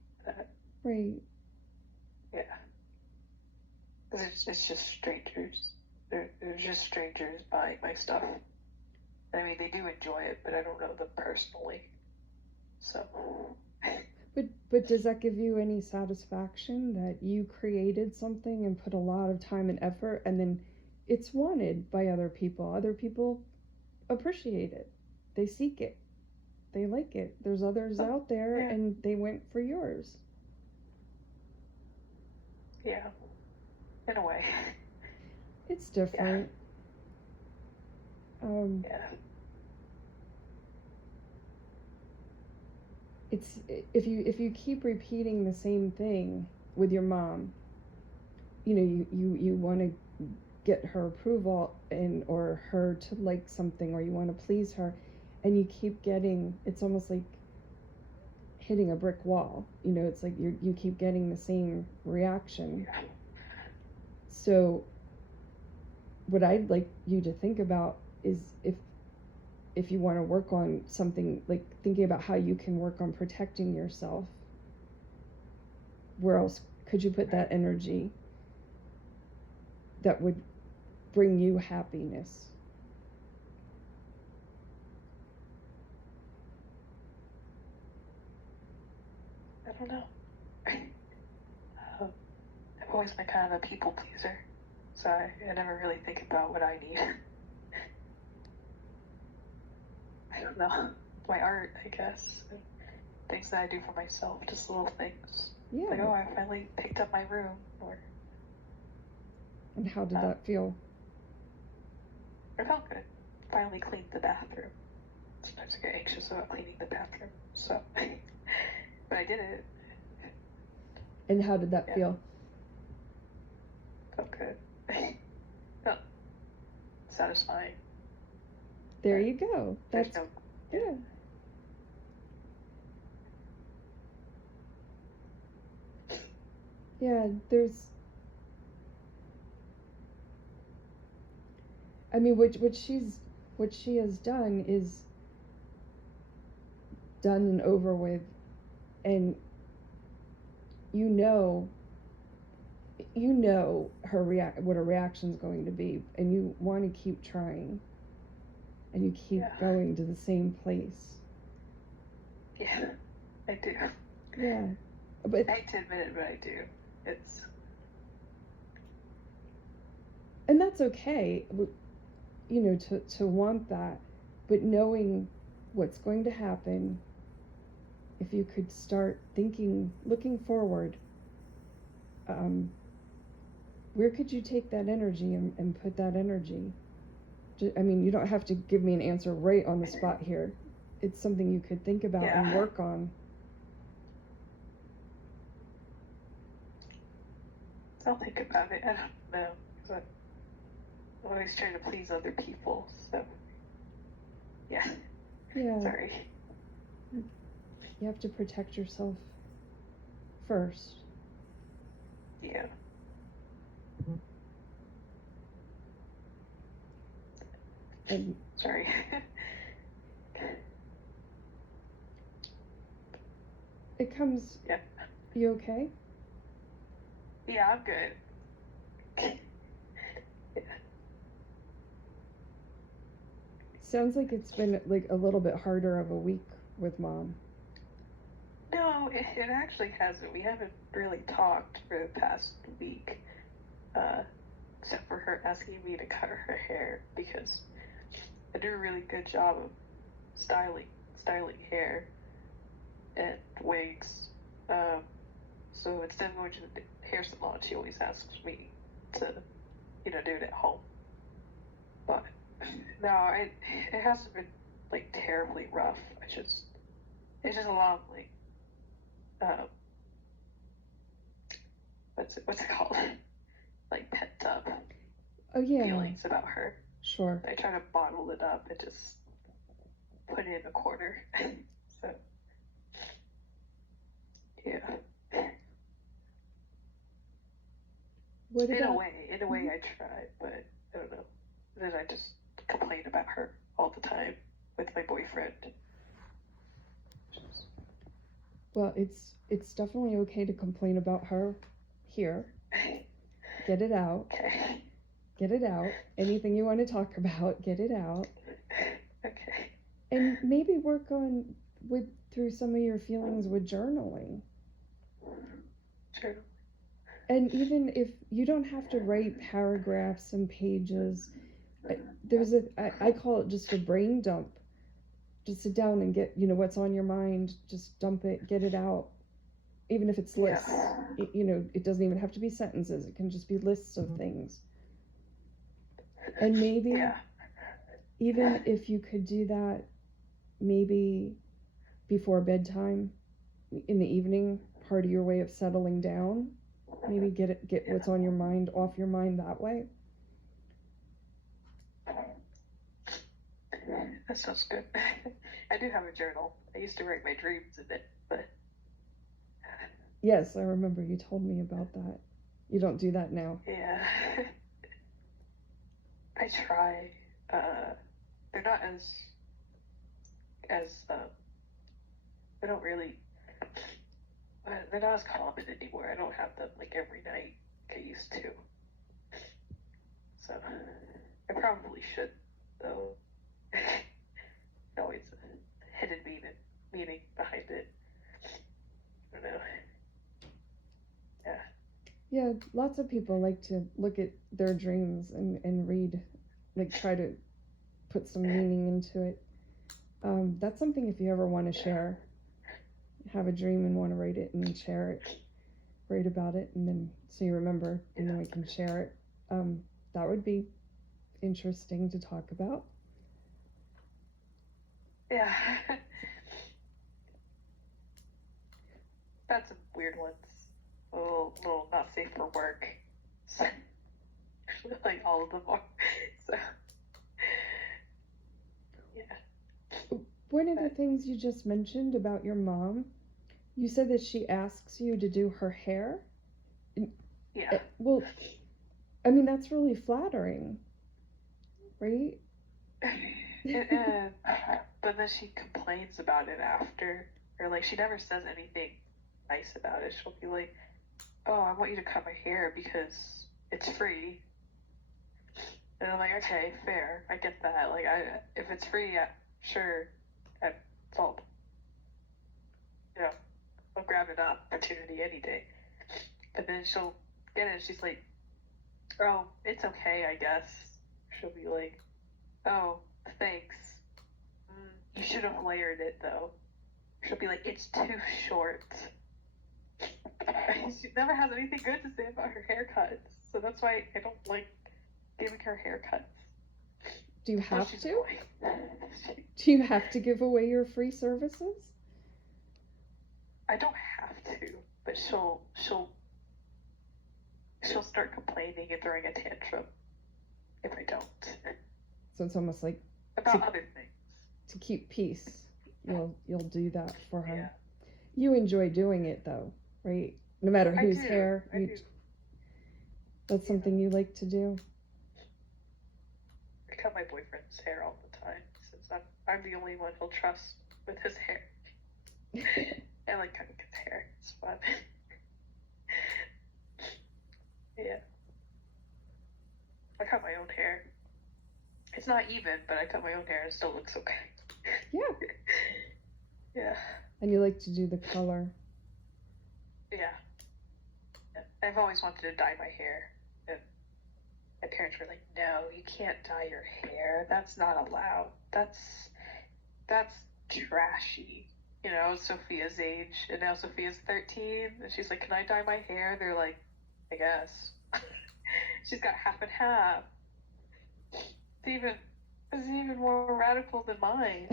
Right. Yeah. It's just strangers. They're just strangers buying my stuff. I mean, they do enjoy it, but I don't know them personally. So. But does that give you any satisfaction that you created something and put a lot of time and effort, and then it's wanted by other people? Other people appreciate it. They seek it. They like it. There's others out there, yeah. and they went for yours. Yeah. In a way. It's different. Yeah. It's if you keep repeating the same thing with your mom, you want to get her approval or her to like something, or you want to please her, and you keep getting, it's almost like hitting a brick wall. It's like you keep getting the same reaction. Yeah. So what I'd like you to think about is if you want to work on something, like thinking about how you can work on protecting yourself, where else could you put that energy that would bring you happiness? I don't know. I've always been kind of a people pleaser, so I never really think about what I need. I don't know. My art, I guess. Things that I do for myself, just little things. Yeah. Like, oh, I finally picked up my room, or. And how did that feel? It felt good. Finally cleaned the bathroom. Sometimes I get anxious about cleaning the bathroom, so. But I did it. And how did that feel? Felt good. Felt satisfying. There you go. That's yeah. Yeah, I mean, what she has done is done and over with, and you know her what her reaction's going to be, and you want to keep trying, and you keep going to the same place. Yeah, I do. Yeah, but I hate to admit it, but I do. And that's okay, you know, to want that, but knowing what's going to happen, if you could start thinking, looking forward, where could you take that energy and put that energy? I mean, you don't have to give me an answer right on the spot here. It's something you could think about and work on. I'll think about it. I don't know. I'm always trying to please other people, so yeah. Sorry. You have to protect yourself first. Yeah. And sorry. It comes. Yeah. You okay? Yeah, I'm good. Yeah. Sounds like it's been like a little bit harder of a week with Mom. No, it actually hasn't. We haven't really talked for the past week, except for her asking me to cut her hair because I do a really good job of styling hair and wigs. So instead of going to the hair salon, she always asks me to, do it at home. But no, it hasn't been like terribly rough. It's just a lot of like, what's it called? Like pent up feelings about her. Sure. I try to bottle it up and just put it in a corner. So yeah. In a way, I try, but I don't know. Then I just complain about her all the time with my boyfriend. Well, it's definitely okay to complain about her here. Get it out. Okay. Get it out. Anything you want to talk about, get it out. Okay. And maybe work through some of your feelings with journaling. True. And even if you don't have to write paragraphs and pages, I call it just a brain dump. Just sit down and get, what's on your mind, just dump it, get it out. Even if it's lists, it doesn't even have to be sentences. It can just be lists of things. And maybe, even if you could do that, maybe before bedtime, in the evening, part of your way of settling down, maybe get what's on your mind off your mind that way. That sounds good. I do have a journal. I used to write my dreams in it, but... Yes, I remember you told me about that. You don't do that now. Yeah. I try. They're not as they don't really, they're not as common anymore. I don't have them like every night like I used to. So, I probably should, though. Always a hidden meaning behind it. I don't know. Yeah. Yeah, lots of people like to look at their dreams and read, like try to put some meaning into it. That's something if you ever want to share, have a dream and want to write it and share it, write about it, and then so you remember, and then we can share it. That would be interesting to talk about. Yeah. That's some weird ones. A little not safe for work. So, like all of them are. So, yeah. One of the things you just mentioned about your mom, you said that she asks you to do her hair. Yeah. Well, I mean, that's really flattering, right? But then she complains about it after, or like she never says anything nice about it. She'll be like, "Oh, I want you to cut my hair because it's free." And I'm like, "Okay, fair. I get that. Like, if it's free, sure, it's all, I'll grab an opportunity any day." But then she'll get it. And she's like, Oh, it's okay, I guess. She'll be like, oh, thanks. You should have layered it though. She'll be like, it's too short. She never has anything good to say about her haircuts, so that's why I don't like giving her haircuts. Do you have she's to? a boy. Do you have to give away your free services? I don't have to, but she'll start complaining and throwing a tantrum if I don't. So it's almost like About other things. to keep peace. You'll do that for her. Yeah. You enjoy doing it though, right? No matter whose hair, that's something you like to do. I cut my boyfriend's hair all the time since I'm the only one he'll trust with his hair. I like cutting his hair. It's fun. Yeah. I cut my own hair. It's not even, but I cut my own hair and it still looks okay. Yeah. Yeah. And you like to do the color. Yeah. I've always wanted to dye my hair. And my parents were like, no, you can't dye your hair. That's not allowed. That's trashy. You know, Sophia's age. And now Sophia's 13. And she's like, can I dye my hair? They're like, I guess. She's got half and half. It's even more radical than mine.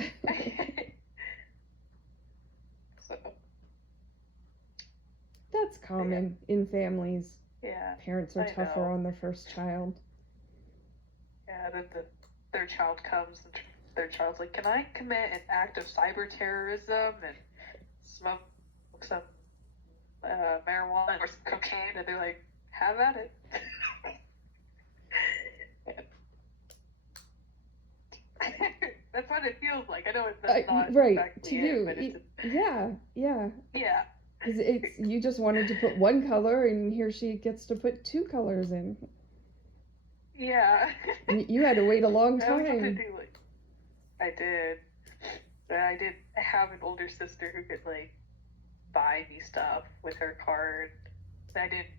So that's common in families. Yeah. Parents are tougher on their first child. Yeah, then their child comes and their child's like, can I commit an act of cyber terrorism and smoke some marijuana or some cocaine? And they're like, have at it. That's what it feels like. I know it's not right exactly to you. But it's yeah. Yeah. It's you just wanted to put one color, and here she gets to put two colors in. Yeah. You had to wait a long time. I did. I did have an older sister who could like buy me stuff with her card. I didn't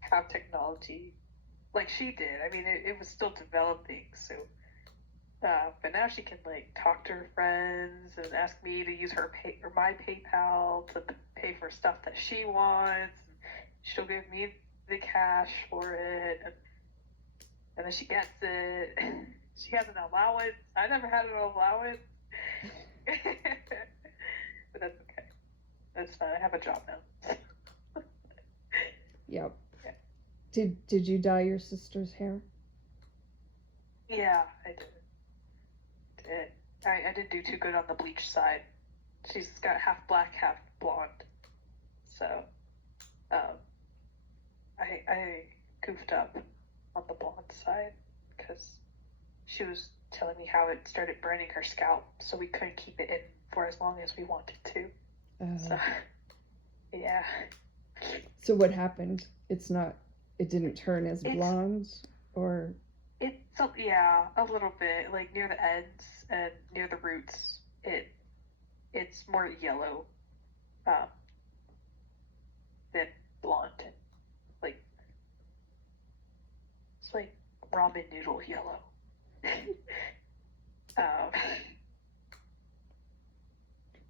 have technology like she did. I mean, it was still developing, so. But now she can like talk to her friends and ask me to use my PayPal to pay for stuff that she wants. She'll give me the cash for it, and then she gets it. She has an allowance. I never had an allowance, but that's okay. That's fine. I have a job now. Yep. Yeah. Did you dye your sister's hair? Yeah, I did. I didn't do too good on the bleach side. She's got half black, half blonde. So, I goofed up on the blonde side because she was telling me how it started burning her scalp, so we couldn't keep it in for as long as we wanted to. So, yeah. So what happened? It didn't turn as blonde, or? Yeah, a little bit, like near the ends and near the roots. It's more yellow, than blonde. Like it's like ramen noodle yellow.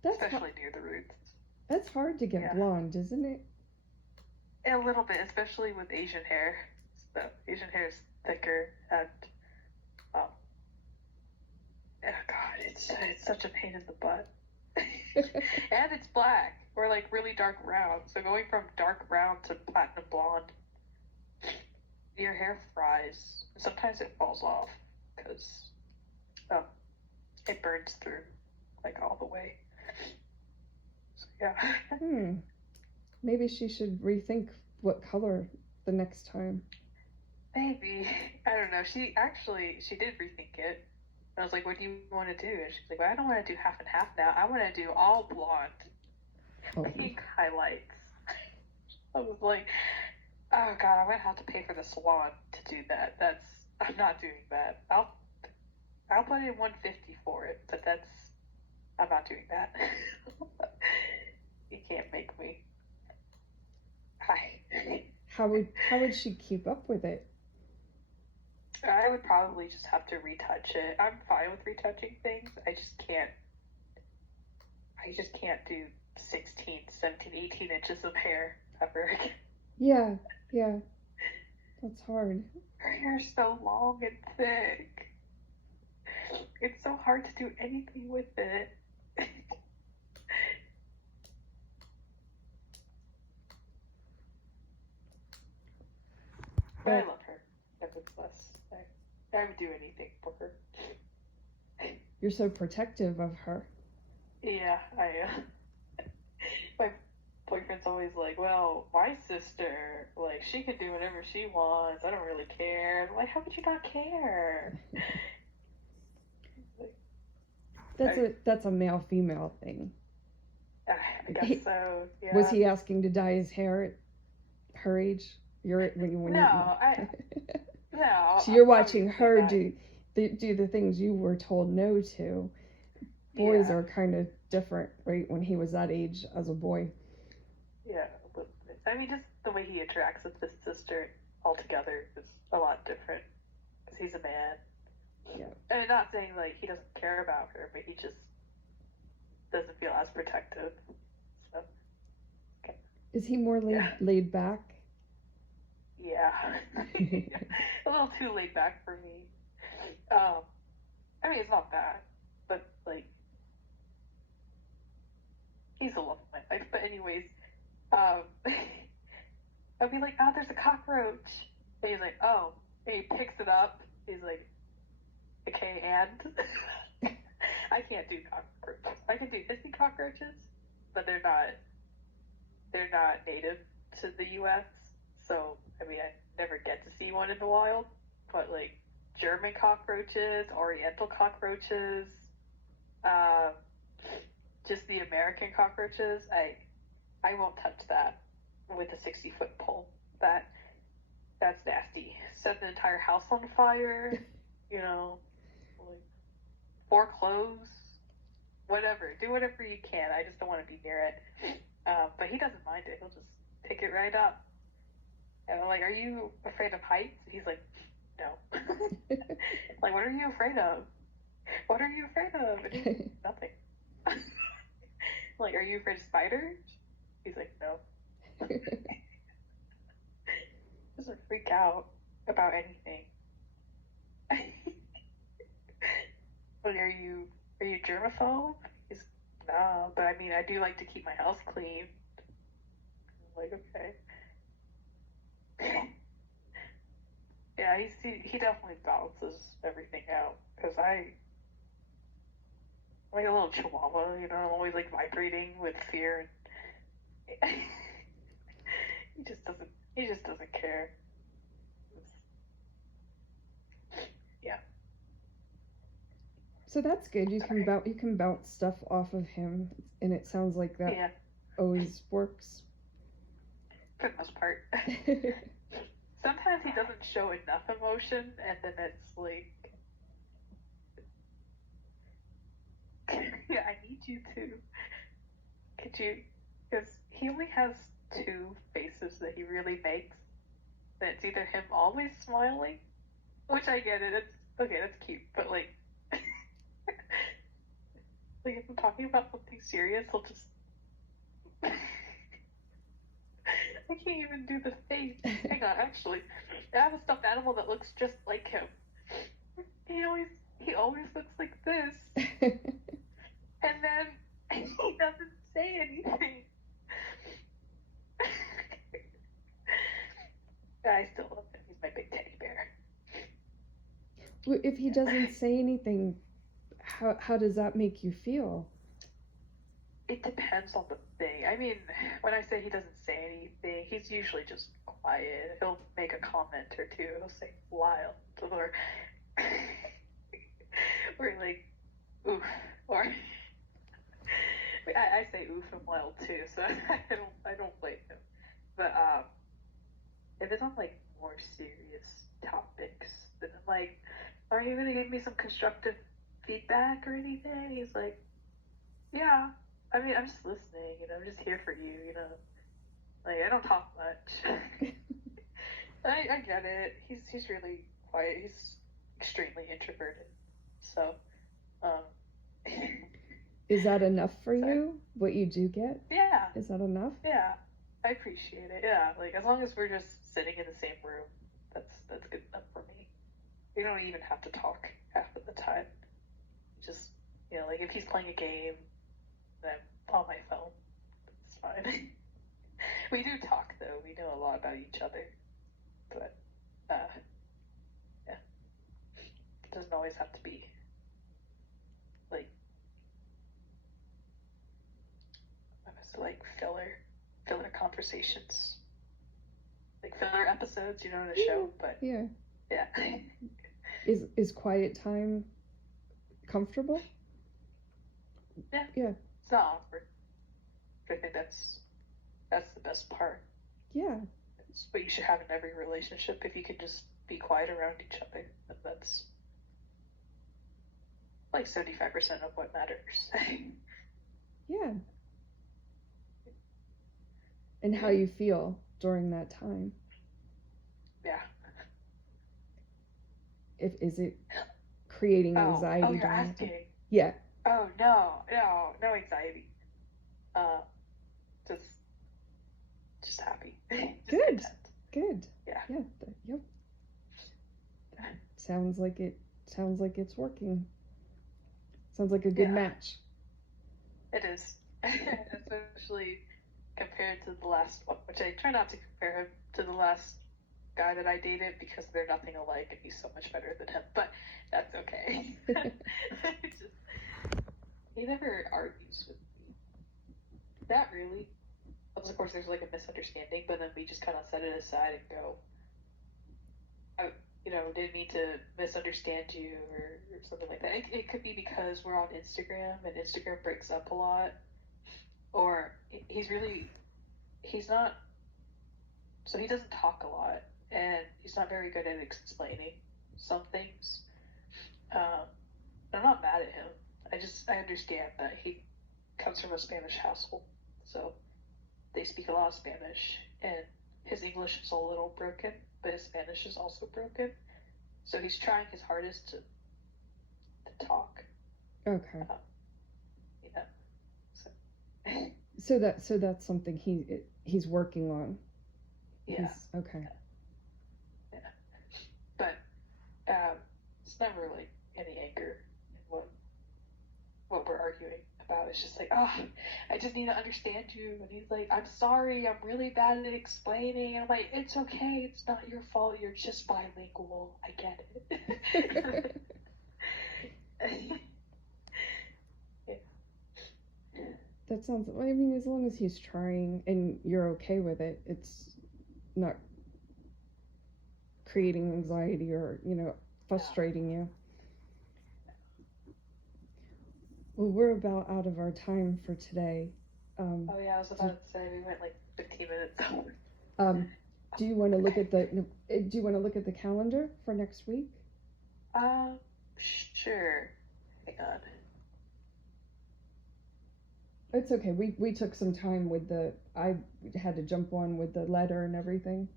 Especially near the roots. That's hard to get blonde, isn't it? A little bit, especially with Asian hair. So Asian hair is thicker and God, it's such a pain in the butt. And it's black or like really dark brown. So going from dark brown to platinum blonde, your hair fries. Sometimes it falls off because it burns through like all the way. So yeah. Maybe she should rethink what color the next time. Maybe. I don't know. She did rethink it. I was like, what do you want to do? And she's like, well, I don't want to do half and half now. I want to do all blonde. Pink highlights. I was like, oh God, I'm going to have to pay for the salon to do that. I'm not doing that. I'll put in $150 for it, but I'm not doing that. You can't make me. Hi. how would she keep up with it? I would probably just have to retouch it. I'm fine with retouching things. I just can't do 16, 17, 18 inches of hair ever again. Yeah, yeah. That's hard. Her hair's so long and thick. It's so hard to do anything with it. But I love her, nevertheless. I would do anything for her. You're so protective of her. Yeah, I am. My boyfriend's always like, well, my sister, like, she can do whatever she wants. I don't really care. I'm like, how could you not care? That's a male female thing. I guess so. Yeah. Was he asking to dye his hair at her age? No. So you're watching her do the things you were told no to. Boys are kind of different, right? When he was that age as a boy. Yeah, I mean, just the way he interacts with his sister altogether is a lot different because he's a man. Yeah. And not saying like he doesn't care about her, but he just doesn't feel as protective. So. Okay. Is he more laid back? Yeah. A little too laid back for me. I mean, it's not bad, but like, he's a love of my life. But anyways, I'd be like, oh, there's a cockroach. And he's like, oh. And he picks it up. He's like, okay, and? I can't do cockroaches. I can do Disney cockroaches, but they're not native to the U.S., so, I mean, I never get to see one in the wild, but, like, German cockroaches, Oriental cockroaches, just the American cockroaches, I won't touch that with a 60-foot pole. That's nasty. Set the entire house on fire, like, foreclose, whatever. Do whatever you can. I just don't want to be near it. But he doesn't mind it. He'll just pick it right up. And I'm like, are you afraid of heights? He's like, no. Like, what are you afraid of? What are you afraid of? And he's nothing. Like, are you afraid of spiders? He's like, no. Doesn't freak out about anything. Like, are you germaphobe? He's no, but I mean, I do like to keep my house clean. I'm like, okay. Yeah, he definitely balances everything out because I'm like a little chihuahua, I'm always like vibrating with fear, and he just doesn't care. Yeah. So that's good. You can bounce stuff off of him, and it sounds like that always works. For the most part. Sometimes he doesn't show enough emotion, and then it's like, yeah, I need you to. Could you? Because he only has 2 faces that he really makes. And it's either him always smiling, which I get it. It's okay, that's cute, but like, like if I'm talking about something serious, he'll just. I can't even do the face. Hang on, actually, I have a stuffed animal that looks just like him. He always looks like this, and then he doesn't say anything. I still love him. He's my big teddy bear. If he doesn't say anything, how does that make you feel? It depends on the thing. I mean, when I say he doesn't say anything, he's usually just quiet. He'll make a comment or two. He'll say wild or like oof, or I say oof and wild too, so I don't blame him. But if it's on like more serious topics, then I'm like, are you gonna give me some constructive feedback or anything? He's like, yeah. I mean, I'm just listening, I'm just here for you, Like, I don't talk much. I get it. He's really quiet. He's extremely introverted. So, um, Is that enough for sorry. you? What you do get? Yeah, Is that enough? yeah. I appreciate it. Yeah, like as long as we're just sitting in the same room, that's good enough for me. We don't even have to talk half of the time. Just like if he's playing a game, then I'm on my phone. It's fine. We do talk though. We know a lot about each other, but yeah, it doesn't always have to be like like filler conversations, like filler episodes, in the show. But Yeah. yeah, Is quiet time comfortable? yeah, Yeah. it's not awkward. But I think that's the best part. Yeah. It's what you should have in every relationship. If you can just be quiet around each other, then that's like 75% of what matters. Yeah. And how you feel during that time. Yeah. Is it creating Oh, anxiety you're during that time? asking. Yeah. Oh no anxiety. Uh, just happy. Just Good. content. Good. Yeah. Yeah. Yep. Sounds like it's working. Sounds like a good match. It is. Especially compared to the last one, which I try not to compare him to the last guy that I dated because they're nothing alike and he's so much better than him. But that's okay. He never argues with me. Not really. Of course, there's like a misunderstanding, but then we just kind of set it aside and go, I, didn't mean to misunderstand you or something like that. It could be because we're on Instagram and Instagram breaks up a lot, or he's not, so he doesn't talk a lot and he's not very good at explaining some things. Um, I'm not mad at him. I understand that he comes from a Spanish household, so they speak a lot of Spanish, and his English is a little broken, but his Spanish is also broken. So he's trying his hardest to talk. Okay. Yeah. So that's something he's working on. Yeah. Okay. Yeah. But it's never like any anger in what we're arguing about. It's just like, I just need to understand you. And he's like, I'm sorry, I'm really bad at explaining. And I'm like, it's okay, it's not your fault. You're just bilingual. I get it. Yeah. That sounds. I mean, as long as he's trying and you're okay with it, it's not creating anxiety or frustrating you. Well, we're about out of our time for today. Oh yeah, I was about to say we went like 15 minutes over. Do you want to look at the calendar for next week? Sure. Hang on. It's okay. We took some time with I had to jump on with the letter and everything.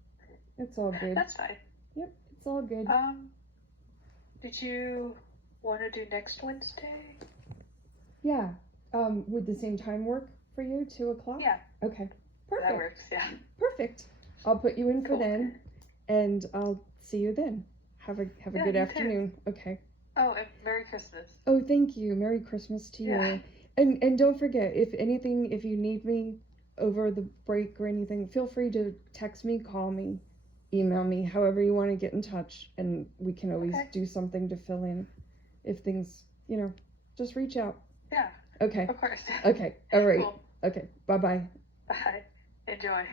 It's all good. That's fine. Yep, it's all good. Did you want to do next Wednesday? Yeah. Would the same time work for you? 2:00? Yeah. Okay. Perfect. That works, yeah. Perfect. I'll put you in for then, and I'll see you then. Have a good afternoon. Too. Okay. Oh, and Merry Christmas. Oh, thank you. Merry Christmas to you. And don't forget, if you need me over the break or anything, feel free to text me, call me, email me, however you want to get in touch, and we can always do something to fill in if things, just reach out. Yeah. Okay. Of course. Okay. All right. Cool. Okay. Bye-bye. Bye. Enjoy.